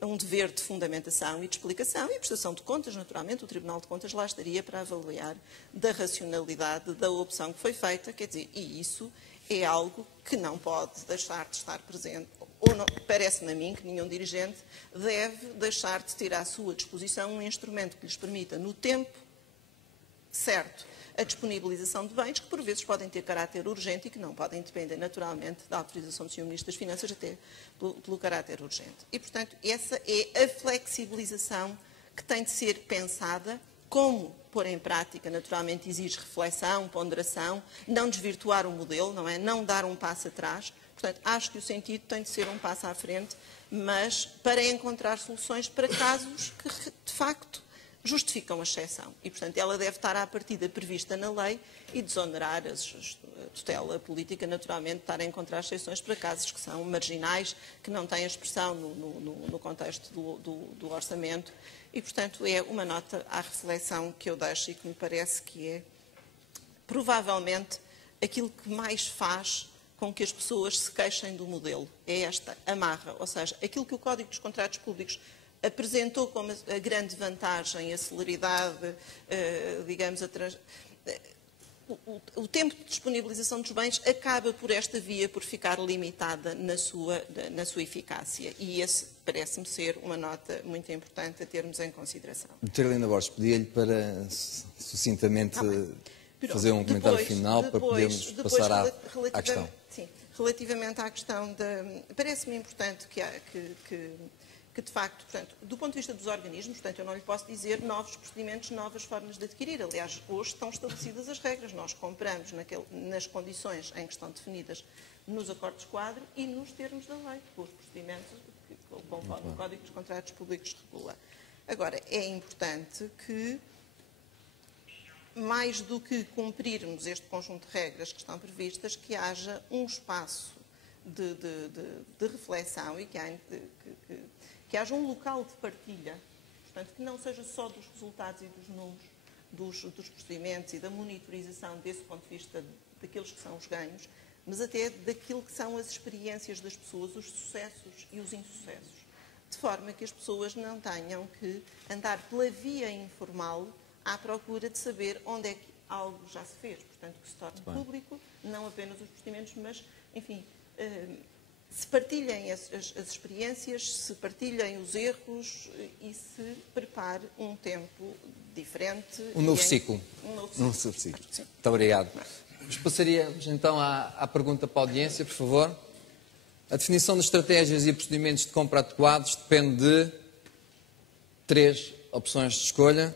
a um dever de fundamentação e de explicação e prestação de contas. Naturalmente, o Tribunal de Contas lá estaria para avaliar da racionalidade da opção que foi feita, quer dizer, e isso é algo que não pode deixar de estar presente, ou parece-me a mim que nenhum dirigente deve deixar de ter à sua disposição um instrumento que lhes permita, no tempo certo, a disponibilização de bens que, por vezes, podem ter caráter urgente e que não podem depender, naturalmente, da autorização do Sr. Ministro das Finanças, até pelo caráter urgente. E, portanto, essa é a flexibilização que tem de ser pensada. Como pôr em prática, naturalmente, exige reflexão, ponderação, não desvirtuar o modelo, não é? Não dar um passo atrás. Portanto, acho que o sentido tem de ser um passo à frente, mas para encontrar soluções para casos que, de facto, justificam a exceção. E, portanto, ela deve estar à partida prevista na lei e desonerar a tutela política, naturalmente, estar a encontrar exceções para casos que são marginais, que não têm expressão no contexto do orçamento. E, portanto, é uma nota à reflexão que eu deixo e que me parece que é, provavelmente, aquilo que mais faz com que as pessoas se queixem do modelo. É esta amarra, ou seja, aquilo que o Código dos Contratos Públicos apresentou como a grande vantagem, a celeridade, digamos, o tempo de disponibilização dos bens acaba por esta via, por ficar limitada na sua eficácia. E esse parece-me ser uma nota muito importante a termos em consideração. Doutora Helena Borges, pedia-lhe para, sucintamente, fazer um comentário final para podermos passar à questão. Sim, relativamente à questão da... Parece-me importante que, de facto, portanto, do ponto de vista dos organismos, portanto, eu não lhe posso dizer novos procedimentos, novas formas de adquirir. Aliás, hoje estão estabelecidas as regras. Nós compramos nas condições em que estão definidas nos acordos quadro e nos termos da lei, com os procedimentos conforme o Código dos Contratos Públicos regula. Agora, é importante que, mais do que cumprirmos este conjunto de regras que estão previstas, que haja um espaço de reflexão e que haja um local de partilha, portanto, que não seja só dos resultados e dos números, dos procedimentos e da monitorização desse ponto de vista daqueles que são os ganhos, mas até daquilo que são as experiências das pessoas, os sucessos e os insucessos, de forma que as pessoas não tenham que andar pela via informal à procura de saber onde é que algo já se fez, portanto, que se torne público, não apenas os procedimentos, mas, enfim, se partilhem as experiências, se partilhem os erros e se prepare um tempo diferente. Um novo ciclo. Um novo ciclo. Muito obrigado. Passaríamos então à pergunta para a audiência, por favor. A definição de estratégias e procedimentos de compra adequados depende de 3 opções de escolha.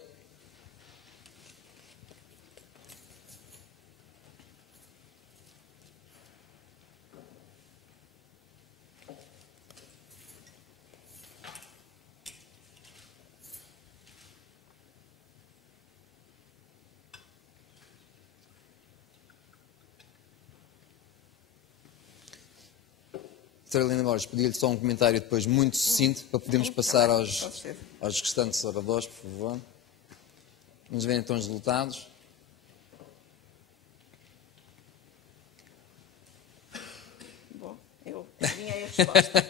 Doutora Helena Borges, pedia-lhe só um comentário depois muito sucinto para podermos passar aos restantes oradores, por favor. Vamos ver então os resultados. Bom, eu tinha a resposta.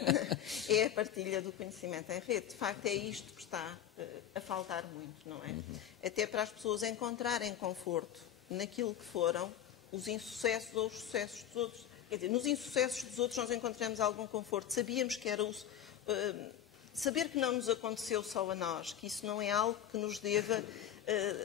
É a partilha do conhecimento em rede. De facto, é isto que está a faltar muito, não é? Até para as pessoas encontrarem conforto naquilo que foram os insucessos ou os sucessos dos outros. Quer dizer, nos insucessos dos outros nós encontramos algum conforto. Sabíamos que era saber que não nos aconteceu só a nós, que isso não é algo que nos deva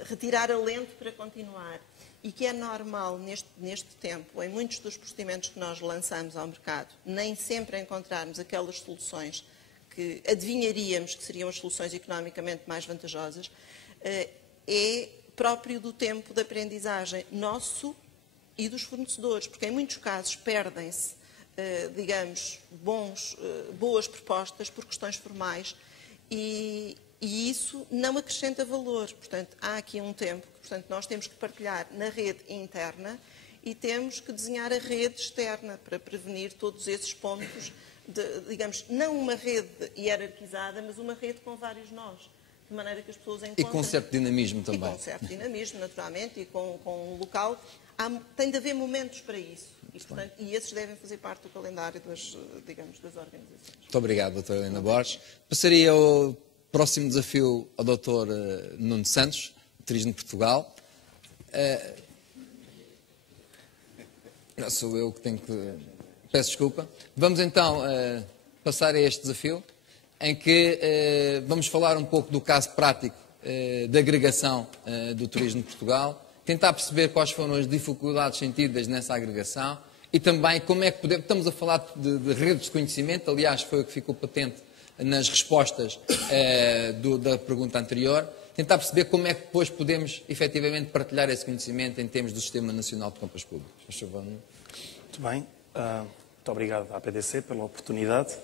retirar alento para continuar. E que é normal, neste tempo, em muitos dos procedimentos que nós lançamos ao mercado, nem sempre encontrarmos aquelas soluções que adivinharíamos que seriam as soluções economicamente mais vantajosas, é próprio do tempo de aprendizagem nosso e dos fornecedores, porque em muitos casos perdem-se, digamos, boas propostas por questões formais e isso não acrescenta valor. Portanto, há aqui um tempo que, portanto, nós temos que partilhar na rede interna e temos que desenhar a rede externa para prevenir todos esses pontos, digamos, não uma rede hierarquizada, mas uma rede com vários nós, de maneira que as pessoas encontrem... E com certo dinamismo também. E com certo dinamismo, naturalmente, e com o local. Tem de haver momentos para isso. E esses devem fazer parte do calendário das organizações. Muito obrigado, doutora Helena Borges. Passaria ao próximo desafio ao doutor Nuno Santos, Turismo de Portugal. Não sou eu que tenho que... Peço desculpa. Vamos então passar a este desafio, em que vamos falar um pouco do caso prático da agregação do Turismo de Portugal, tentar perceber quais foram as dificuldades sentidas nessa agregação e também como é que podemos... Estamos a falar de redes de conhecimento, aliás, foi o que ficou patente nas respostas da pergunta anterior, tentar perceber como é que depois podemos efetivamente partilhar esse conhecimento em termos do Sistema Nacional de Compras Públicas. Por favor. Muito bem. Muito obrigado à APDC pela oportunidade.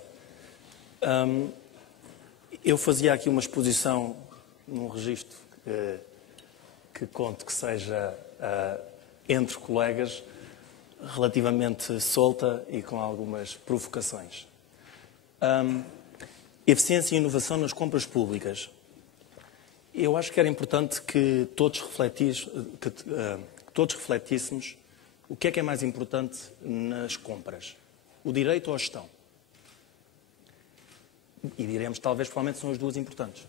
Eu fazia aqui uma exposição num registro que conto que seja entre colegas, relativamente solta e com algumas provocações. Eficiência e inovação nas compras públicas. Eu acho que era importante que todos refletíssemos o que é mais importante nas compras. O direito ou a gestão? E diremos, talvez, provavelmente são as duas importantes.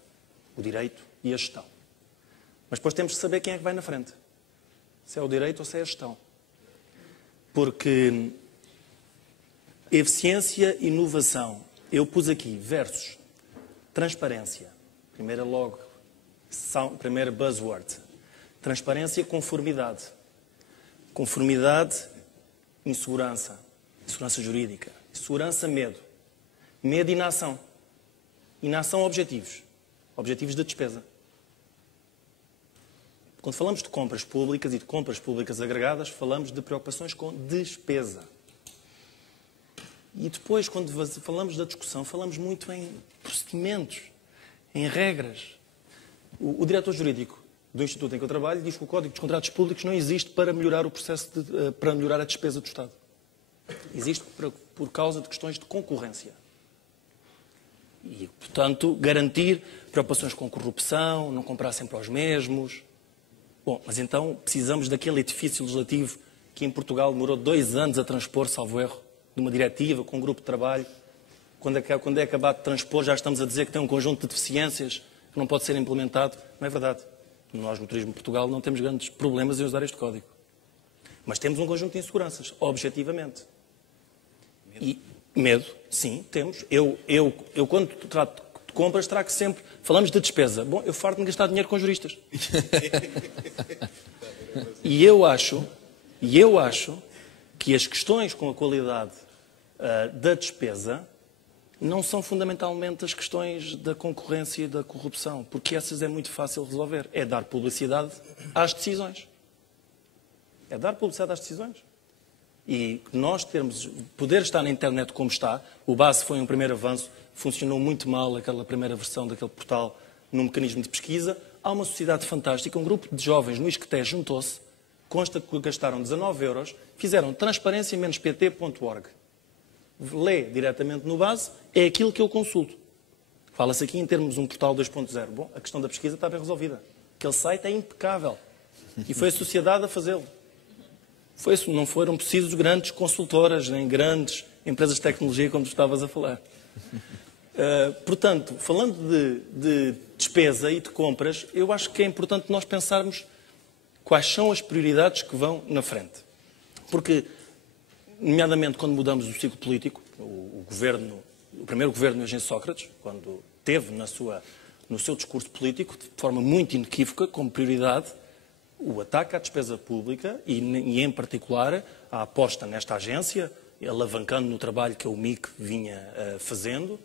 O direito e a gestão. Mas depois temos de saber quem é que vai na frente. Se é o direito ou se é a gestão. Porque eficiência e inovação, eu pus aqui versus transparência. Primeira buzzword. Transparência, conformidade. Conformidade, insegurança. Insegurança jurídica. Insegurança, medo. Medo, inação. Inação, objetivos. Objetivos de despesa. Quando falamos de compras públicas e de compras públicas agregadas, falamos de preocupações com despesa. E depois, quando falamos da discussão, falamos muito em procedimentos, em regras. O diretor jurídico do Instituto em que eu trabalho diz que o Código dos Contratos Públicos não existe para melhorar o processo para melhorar a despesa do Estado. Existe por causa de questões de concorrência. E, portanto, garantir preocupações com corrupção, não comprar sempre aos mesmos. Bom, mas então precisamos daquele edifício legislativo que em Portugal demorou 2 anos a transpor, salvo erro, de uma diretiva com um grupo de trabalho. Quando é acabado de transpor, já estamos a dizer que tem um conjunto de deficiências que não pode ser implementado. Não é verdade. Nós, no Turismo de Portugal, não temos grandes problemas em usar este código. Mas temos um conjunto de inseguranças, objetivamente. E medo, sim, temos. Eu quando trato de compras, trago sempre... Falamos de despesa. Bom, eu farto-me gastar dinheiro com juristas. E eu acho que as questões com a qualidade da despesa não são fundamentalmente as questões da concorrência e da corrupção, porque essas é muito fácil resolver. É dar publicidade às decisões. É dar publicidade às decisões. E nós poder estar na internet como está, o BASE foi um primeiro avanço, funcionou muito mal aquela primeira versão daquele portal num mecanismo de pesquisa. Há uma sociedade fantástica, um grupo de jovens no Isqueté juntou-se, consta que gastaram 19 €, fizeram transparência-pt.org. Lê diretamente no BASE, é aquilo que eu consulto. Fala-se aqui em termos de um portal 2.0. Bom, a questão da pesquisa está bem resolvida. Aquele site é impecável. E foi a sociedade a fazê-lo. Não foram precisos grandes consultoras, nem grandes empresas de tecnologia, como tu estavas a falar. Portanto, falando de despesa e de compras, eu acho que é importante nós pensarmos quais são as prioridades que vão na frente. Porque, nomeadamente, quando mudamos o ciclo político, o primeiro governo do engenheiro Sócrates, quando teve no seu discurso político, de forma muito inequívoca, como prioridade, o ataque à despesa pública e em particular, a aposta nesta agência, alavancando no trabalho que a UMIC vinha fazendo.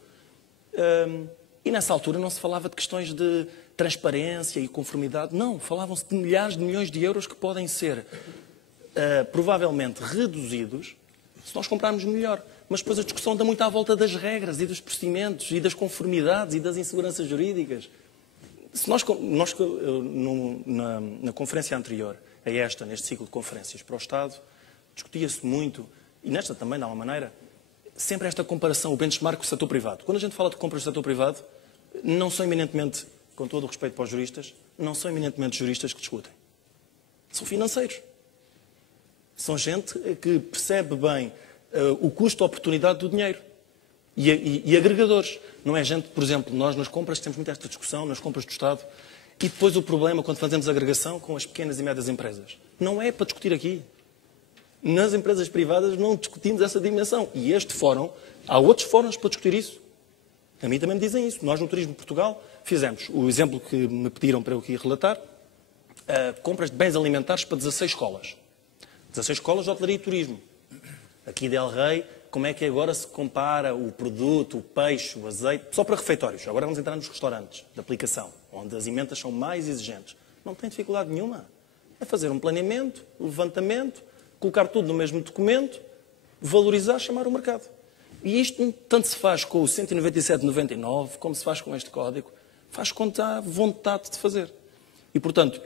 E nessa altura não se falava de questões de transparência e conformidade. Não, falavam-se de milhares de milhões de euros que podem ser provavelmente reduzidos se nós comprarmos melhor. Mas depois a discussão anda muito à volta das regras e dos procedimentos e das conformidades e das inseguranças jurídicas. Se na conferência anterior a esta, neste ciclo de conferências para o Estado, discutia-se muito, e nesta também, de alguma maneira, sempre esta comparação, o benchmark com o setor privado. Quando a gente fala de compras do setor privado, não são eminentemente, com todo o respeito para os juristas, não são eminentemente juristas que discutem. São financeiros. São gente que percebe bem o custo-oportunidade do dinheiro. E agregadores. Não é gente, por exemplo, nós nas compras temos muito esta discussão, nas compras do Estado, e depois o problema quando fazemos agregação com as pequenas e médias empresas. Não é para discutir aqui. Nas empresas privadas não discutimos essa dimensão. E este fórum, há outros fóruns para discutir isso. A mim também me dizem isso. Nós no Turismo de Portugal fizemos o exemplo que me pediram para eu aqui relatar, compras de bens alimentares para 16 escolas. 16 escolas de hotelaria e turismo. Aqui de El Rei, como é que agora se compara o produto, o peixe, o azeite, só para refeitórios. Agora vamos entrar nos restaurantes de aplicação, onde as emendas são mais exigentes. Não tem dificuldade nenhuma. É fazer um planeamento, um levantamento, colocar tudo no mesmo documento, valorizar, chamar o mercado. E isto tanto se faz com o 197,99, como se faz com este código, faz quando há vontade de fazer. E, portanto,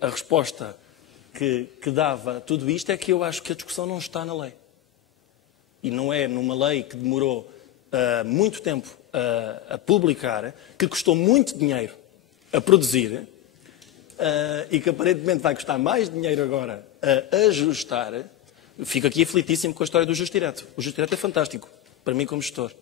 a resposta que dava a tudo isto é que eu acho que a discussão não está na lei. E não é numa lei que demorou muito tempo a publicar, que custou muito dinheiro a produzir e que aparentemente vai custar mais dinheiro agora a ajustar. Fico aqui aflitíssimo com a história do Justo Direto. O Justo Direto é fantástico, para mim como gestor.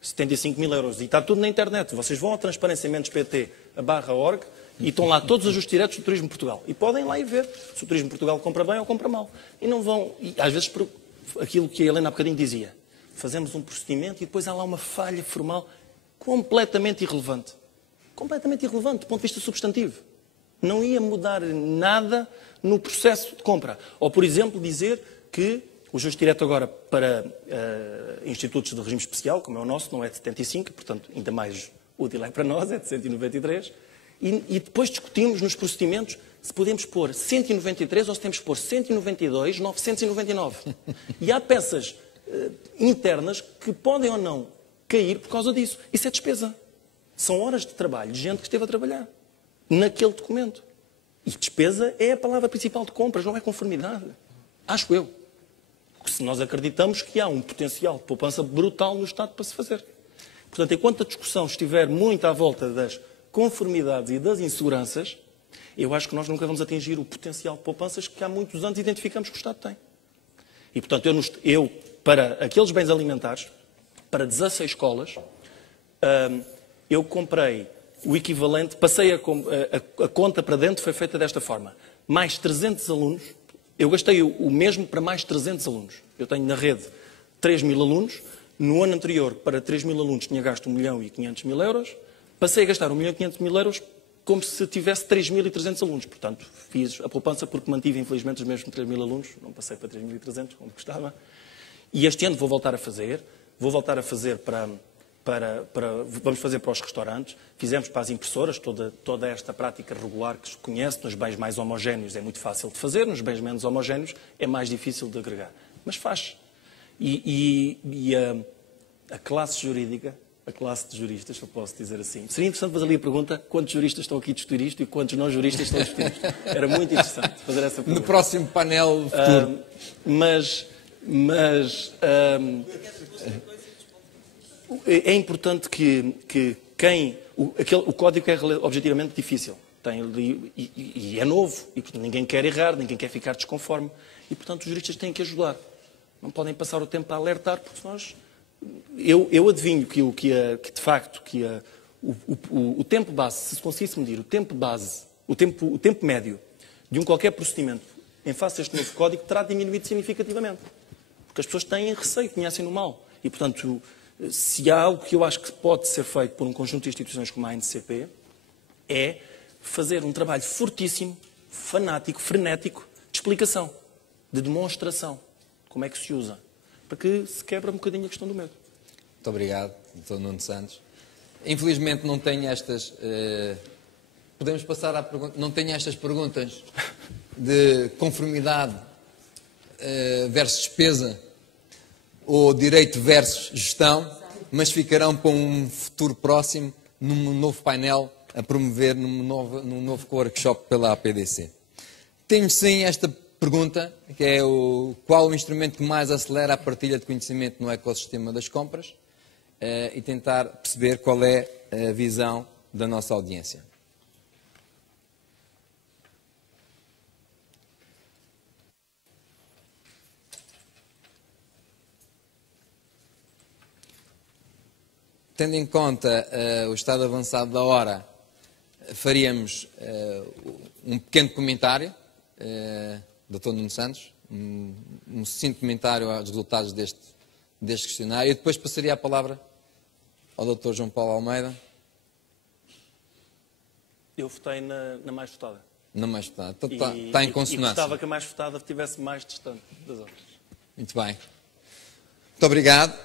75.000 euros. E está tudo na internet. Vocês vão ao transparenciamentos.pt/org e estão lá todos os Justos Diretos do Turismo de Portugal. E podem lá ir ver se o Turismo de Portugal compra bem ou compra mal. E não vão... E às vezes... Aquilo que a Helena há bocadinho dizia. Fazemos um procedimento e depois há lá uma falha formal completamente irrelevante. Completamente irrelevante do ponto de vista substantivo. Não ia mudar nada no processo de compra. Ou, por exemplo, dizer que o Justo Direto agora para institutos de regime especial, como é o nosso, não é de 75, portanto, ainda mais útil é para nós, é de 193. E depois discutimos nos procedimentos se podemos pôr 193 ou se temos que pôr 192.999. E há peças internas que podem ou não cair por causa disso. Isso é despesa. São horas de trabalho de gente que esteve a trabalhar naquele documento. E despesa é a palavra principal de compras, não é conformidade. Acho eu. Porque se nós acreditamos que há um potencial de poupança brutal no Estado para se fazer. Portanto, enquanto a discussão estiver muito à volta das conformidades e das inseguranças, eu acho que nós nunca vamos atingir o potencial de poupanças que há muitos anos identificamos que o Estado tem. E, portanto, eu para aqueles bens alimentares, para 16 escolas, eu comprei o equivalente, passei a conta para dentro, foi feita desta forma. Mais 300 alunos, eu gastei o mesmo para mais 300 alunos. Eu tenho na rede 3.000 alunos, no ano anterior, para 3.000 alunos, tinha gasto 1.500.000 euros, passei a gastar 1.500.000 euros como se tivesse 3.300 alunos. Portanto, fiz a poupança porque mantive, infelizmente, os mesmos 3.000 alunos. Não passei para 3.300, como gostava. E este ano vou voltar a fazer. Vou voltar a fazer vamos fazer para os restaurantes. Fizemos para as impressoras, toda esta prática regular que se conhece. Nos bens mais homogéneos é muito fácil de fazer. Nos bens menos homogéneos é mais difícil de agregar. Mas faz. A classe jurídica... A classe de juristas, se eu posso dizer assim. Seria interessante fazer ali a pergunta quantos juristas estão aqui a discutir isto e quantos não juristas estão a discutir isto. Era muito interessante fazer essa pergunta. No próximo painel futuro. É importante que o código é objetivamente difícil. E é novo. E ninguém quer errar, ninguém quer ficar desconforme. E, portanto, os juristas têm que ajudar. Não podem passar o tempo a alertar, porque nós... Eu adivinho que de facto, o tempo base, se conseguisse medir o tempo base, o tempo médio de qualquer procedimento em face deste novo código, terá diminuído significativamente. Porque as pessoas têm receio, conhecem-no mal. E, portanto, se há algo que eu acho que pode ser feito por um conjunto de instituições como a ANCP, é fazer um trabalho fortíssimo, fanático, frenético, de explicação, de demonstração, de como é que se usa, para que se quebre um bocadinho a questão do medo. Muito obrigado, Dr. Nuno Santos. Infelizmente não tenho estas... podemos passar à pergunta... Não tenho estas perguntas de conformidade versus despesa ou direito versus gestão, mas ficarão para um futuro próximo num novo painel a promover num novo workshop pela APDC. Tenho sim esta pergunta, que é qual o instrumento que mais acelera a partilha de conhecimento no ecossistema das compras, e tentar perceber qual é a visão da nossa audiência. Tendo em conta o estado avançado da hora, faríamos um pequeno comentário, Dr. Nuno Santos, um sucinto comentário aos resultados deste questionário, e depois passaria a palavra ao Dr. João Paulo Almeida. Eu votei na mais votada. Na mais votada. Então, está em consonância. E gostava que a mais votada estivesse mais distante das outras. Muito bem. Muito obrigado.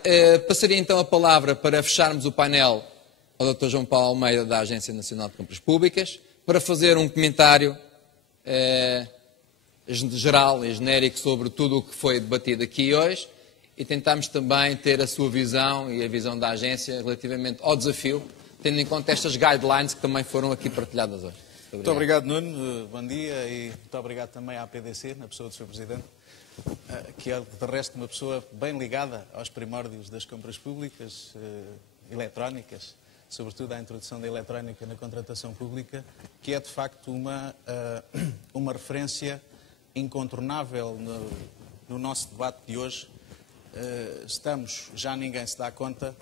Passaria então a palavra para fecharmos o painel ao Dr. João Paulo Almeida, da Agência Nacional de Compras Públicas, para fazer um comentário geral e genérico sobre tudo o que foi debatido aqui hoje, e tentarmos também ter a sua visão e a visão da agência relativamente ao desafio, tendo em conta estas guidelines que também foram aqui partilhadas hoje. Muito obrigado, Nuno. Bom dia, e muito obrigado também à APDC, na pessoa do Sr. Presidente, que é, de resto, uma pessoa bem ligada aos primórdios das compras públicas, eletrónicas, sobretudo à introdução da eletrónica na contratação pública, que é, de facto, uma referência incontornável no nosso debate de hoje. Estamos, já ninguém se dá conta,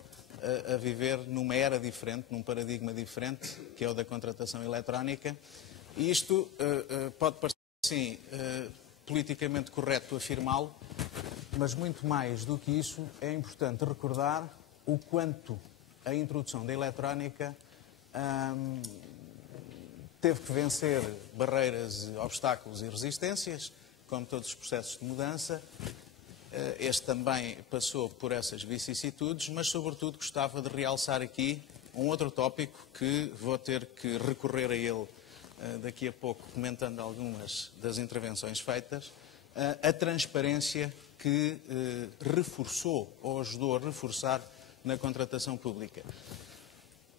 a viver numa era diferente, num paradigma diferente, que é o da contratação eletrónica. E isto pode parecer, sim, politicamente correto afirmá-lo, mas muito mais do que isso, é importante recordar o quanto a introdução da eletrónica teve que vencer barreiras, obstáculos e resistências, como todos os processos de mudança. Este também passou por essas vicissitudes, mas, sobretudo, gostava de realçar aqui um outro tópico que vou ter que recorrer a ele daqui a pouco, comentando algumas das intervenções feitas, a transparência que reforçou ou ajudou a reforçar na contratação pública.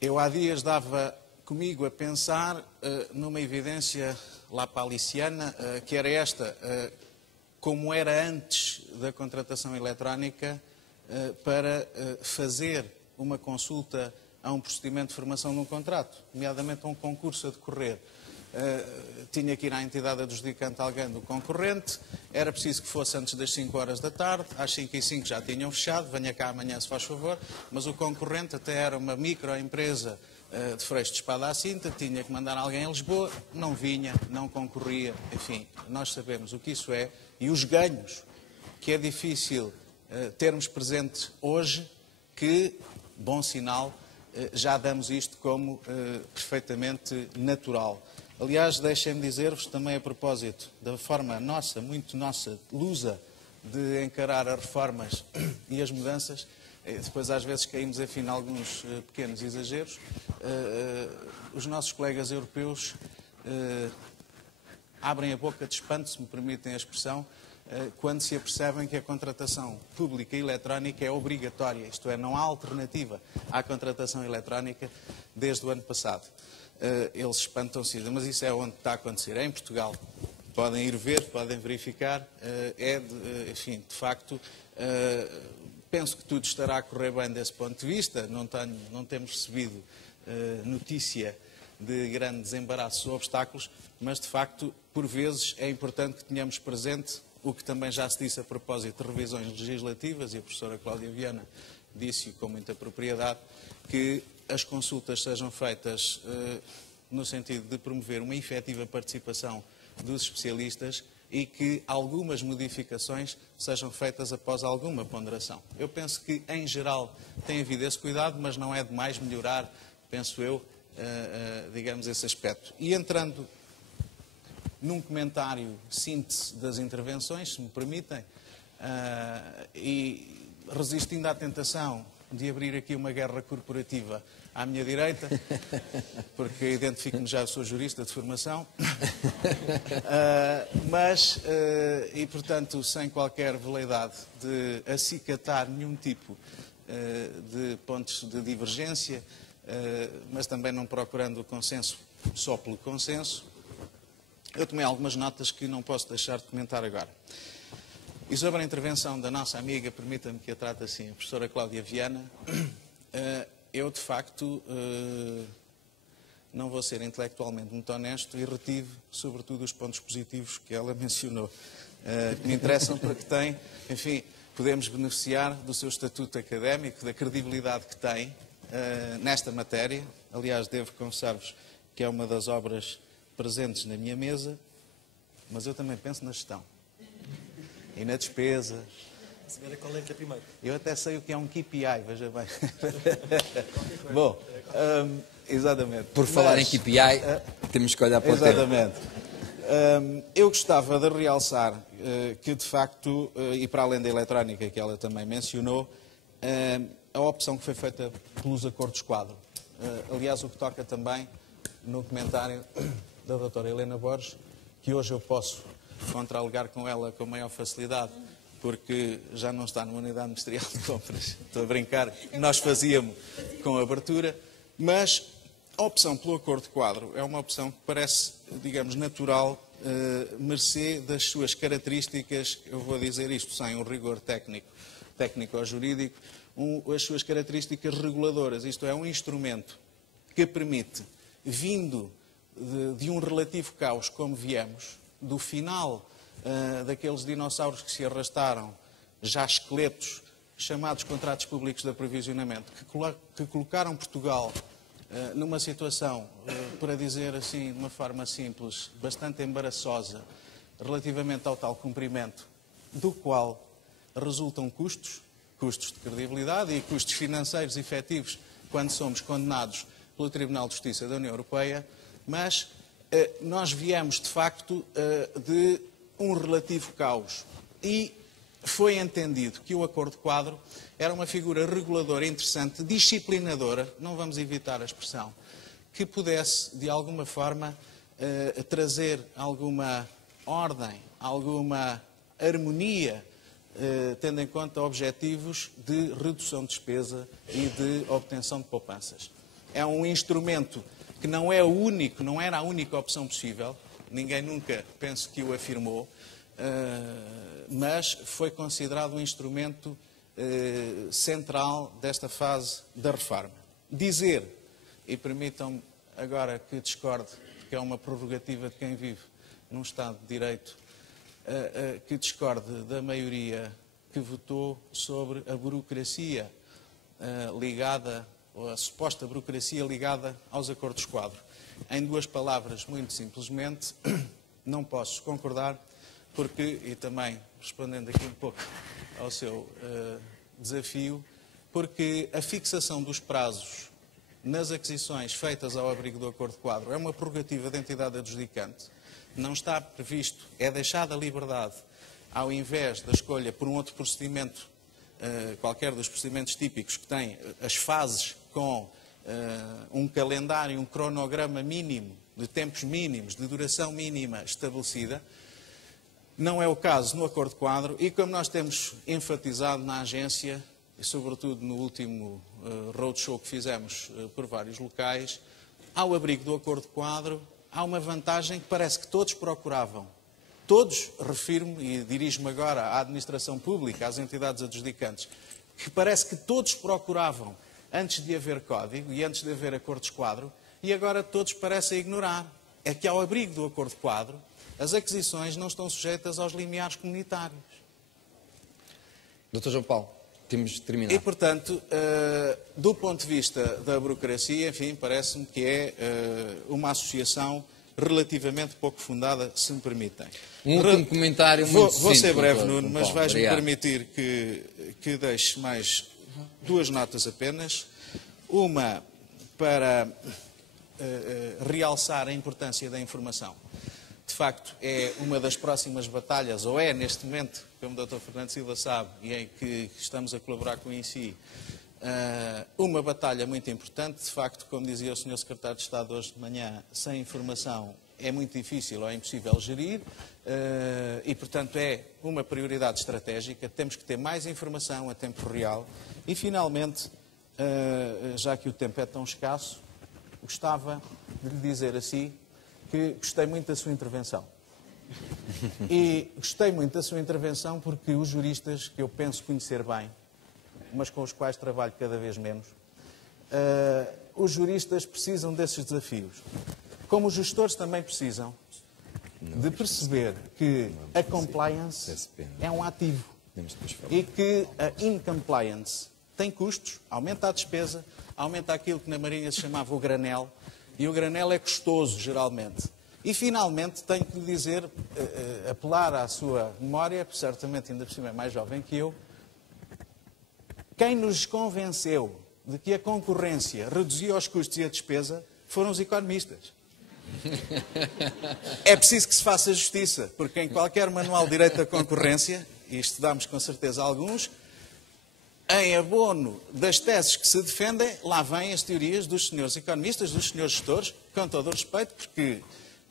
Eu há dias dava comigo a pensar numa evidência lapaliciana, que era esta: como era antes da contratação eletrónica, para fazer uma consulta a um procedimento de formação de um contrato, nomeadamente a um concurso a decorrer. Tinha que ir à entidade adjudicante alguém do concorrente, era preciso que fosse antes das 5 horas da tarde, às 5h05 já tinham fechado, venha cá amanhã se faz favor, mas o concorrente até era uma microempresa de Freixo de Espada à Cinta, tinha que mandar alguém a Lisboa, não vinha, não concorria, enfim, nós sabemos o que isso é, e os ganhos que é difícil termos presentes hoje, que, bom sinal, já damos isto como perfeitamente natural. Aliás, deixem-me dizer-vos também a propósito da forma nossa, muito nossa, lusa, de encarar as reformas e as mudanças, depois às vezes caímos, enfim, em alguns pequenos exageros. Os nossos colegas europeus abrem a boca de espanto, se me permitem a expressão, quando se apercebem que a contratação pública eletrónica é obrigatória, isto é, não há alternativa à contratação eletrónica desde o ano passado. Eles espantam-se, mas isso é onde está a acontecer, é em Portugal. Podem ir ver, podem verificar, enfim, de facto, penso que tudo estará a correr bem desse ponto de vista, não temos recebido notícia de grandes embaraços ou obstáculos, mas de facto, por vezes, é importante que tenhamos presente o que também já se disse a propósito de revisões legislativas, e a professora Cláudia Viana disse com muita propriedade, que as consultas sejam feitas no sentido de promover uma efetiva participação dos especialistas e que algumas modificações sejam feitas após alguma ponderação. Eu penso que, em geral, tem havido esse cuidado, mas não é demais melhorar, penso eu, digamos, esse aspecto. E entrando num comentário síntese das intervenções, se me permitem, e resistindo à tentação de abrir aqui uma guerra corporativa à minha direita, porque identifico-me já, sou jurista de formação, e portanto sem qualquer veleidade de acicatar nenhum tipo de pontos de divergência, mas também não procurando o consenso só pelo consenso, eu tomei algumas notas que não posso deixar de comentar agora. E sobre a intervenção da nossa amiga, permita-me que a trate assim, a professora Cláudia Viana, eu, de facto, não vou ser intelectualmente muito honesto e retive, sobretudo, os pontos positivos que ela mencionou, que me interessam porque tem, enfim, podemos beneficiar do seu estatuto académico, da credibilidade que tem nesta matéria. Aliás, devo confessar-vos que é uma das obras presentes na minha mesa, mas eu também penso na gestão e na despesa. A senhora qual é que é primeiro? Eu até sei o que é um KPI, veja bem. Bom, exatamente. Por falar em KPI, temos que olhar para o tema. Exatamente. Eu gostava de realçar que, de facto, e para além da eletrónica que ela também mencionou, a opção que foi feita pelos acordos-quadro. Aliás, o que toca também no comentário da doutora Helena Borges, que hoje eu posso contra-alegar com ela com maior facilidade, porque já não está numa unidade ministerial de compras. Estou a brincar, nós fazíamos com abertura, mas a opção pelo acordo-quadro é uma opção que parece, digamos, natural, mercê das suas características, eu vou dizer isto sem um rigor técnico ou jurídico, as suas características reguladoras. Isto é, um instrumento que permite, vindo de um relativo caos como viemos, do final daqueles dinossauros que se arrastaram, já esqueletos, chamados contratos públicos de aprovisionamento, que colocaram Portugal numa situação, para dizer assim, de uma forma simples, bastante embaraçosa, relativamente ao tal cumprimento, do qual resultam custos de credibilidade e custos financeiros efetivos quando somos condenados pelo Tribunal de Justiça da União Europeia, mas nós viemos, de facto, de um relativo caos e foi entendido que o acordo-quadro era uma figura reguladora interessante, disciplinadora, não vamos evitar a expressão, que pudesse, de alguma forma, trazer alguma ordem, alguma harmonia, tendo em conta objetivos de redução de despesa e de obtenção de poupanças. É um instrumento que não é o único, não era a única opção possível, ninguém nunca, penso que o afirmou, mas foi considerado um instrumento central desta fase da reforma. Dizer, e permitam-me agora que discorde, porque é uma prerrogativa de quem vive num Estado de Direito, que discorde da maioria que votou sobre a burocracia ligada, ou a suposta burocracia ligada aos acordos-quadro. Em duas palavras, muito simplesmente, não posso concordar, porque, e também respondendo aqui um pouco ao seu desafio, porque a fixação dos prazos nas aquisições feitas ao abrigo do acordo-quadro é uma prerrogativa da entidade adjudicante. Não está previsto, é deixada a liberdade, ao invés da escolha por um outro procedimento, qualquer dos procedimentos típicos que tem as fases com um calendário, um cronograma mínimo, de tempos mínimos, de duração mínima estabelecida. Não é o caso no acordo-quadro e, como nós temos enfatizado na agência, e sobretudo no último roadshow que fizemos por vários locais, ao abrigo do acordo-quadro, há uma vantagem que parece que todos procuravam. Todos, refiro-me e dirijo-me agora à administração pública, às entidades adjudicantes, que parece que todos procuravam antes de haver código e antes de haver acordos-quadro, e agora todos parecem ignorar. É que ao abrigo do acordo-quadro, as aquisições não estão sujeitas aos limiares comunitários. Dr. João Paulo, temos de terminar. E, portanto, do ponto de vista da burocracia, enfim, parece-me que é uma associação relativamente pouco fundada, se me permitem. Um último comentário muito Vou ser simples, breve, doutor Nuno, mas Paulo. vais-me Obrigado. permitir que deixe mais 2 notas apenas. Uma para realçar a importância da informação. De facto, é uma das próximas batalhas, ou é neste momento, como o Dr. Fernando Silva sabe, e em que estamos a colaborar com o INSI, uma batalha muito importante. De facto, como dizia o Sr. Secretário de Estado hoje de manhã, sem informação é muito difícil ou é impossível gerir e, portanto, é uma prioridade estratégica. Temos que ter mais informação a tempo real. E, finalmente, já que o tempo é tão escasso, gostava de lhe dizer assim que gostei muito da sua intervenção. E gostei muito da sua intervenção porque os juristas, que eu penso conhecer bem, mas com os quais trabalho cada vez menos, os juristas precisam desses desafios. Como os gestores também precisam de perceber que a compliance é um ativo e que a incompliance tem custos, aumenta a despesa, aumenta aquilo que na Marinha se chamava o granel, e o granel é custoso, geralmente. E, finalmente, tenho que lhe dizer, apelar à sua memória, que certamente ainda por cima é mais jovem que eu, quem nos convenceu de que a concorrência reduzia os custos e a despesa foram os economistas. É preciso que se faça justiça, porque em qualquer manual de direito da concorrência, e estudamos com certeza alguns, em abono das teses que se defendem, lá vêm as teorias dos senhores economistas, dos senhores gestores, com todo o respeito, porque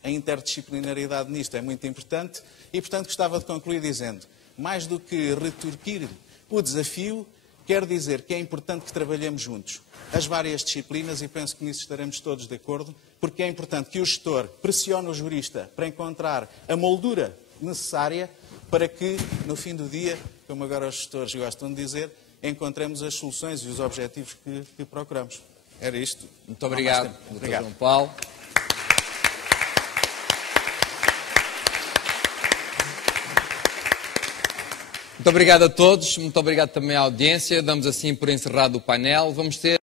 a interdisciplinaridade nisto é muito importante, e, portanto, gostava de concluir dizendo, mais do que retorquir o desafio, quero dizer que é importante que trabalhemos juntos as várias disciplinas, e penso que nisso estaremos todos de acordo, porque é importante que o gestor pressione o jurista para encontrar a moldura necessária para que, no fim do dia, como agora os gestores gostam de dizer, encontremos as soluções e os objetivos que procuramos. Era isto. Muito obrigado, Dr. Obrigado. João Paulo. Muito obrigado a todos, muito obrigado também à audiência. Damos assim por encerrado o painel. Vamos ter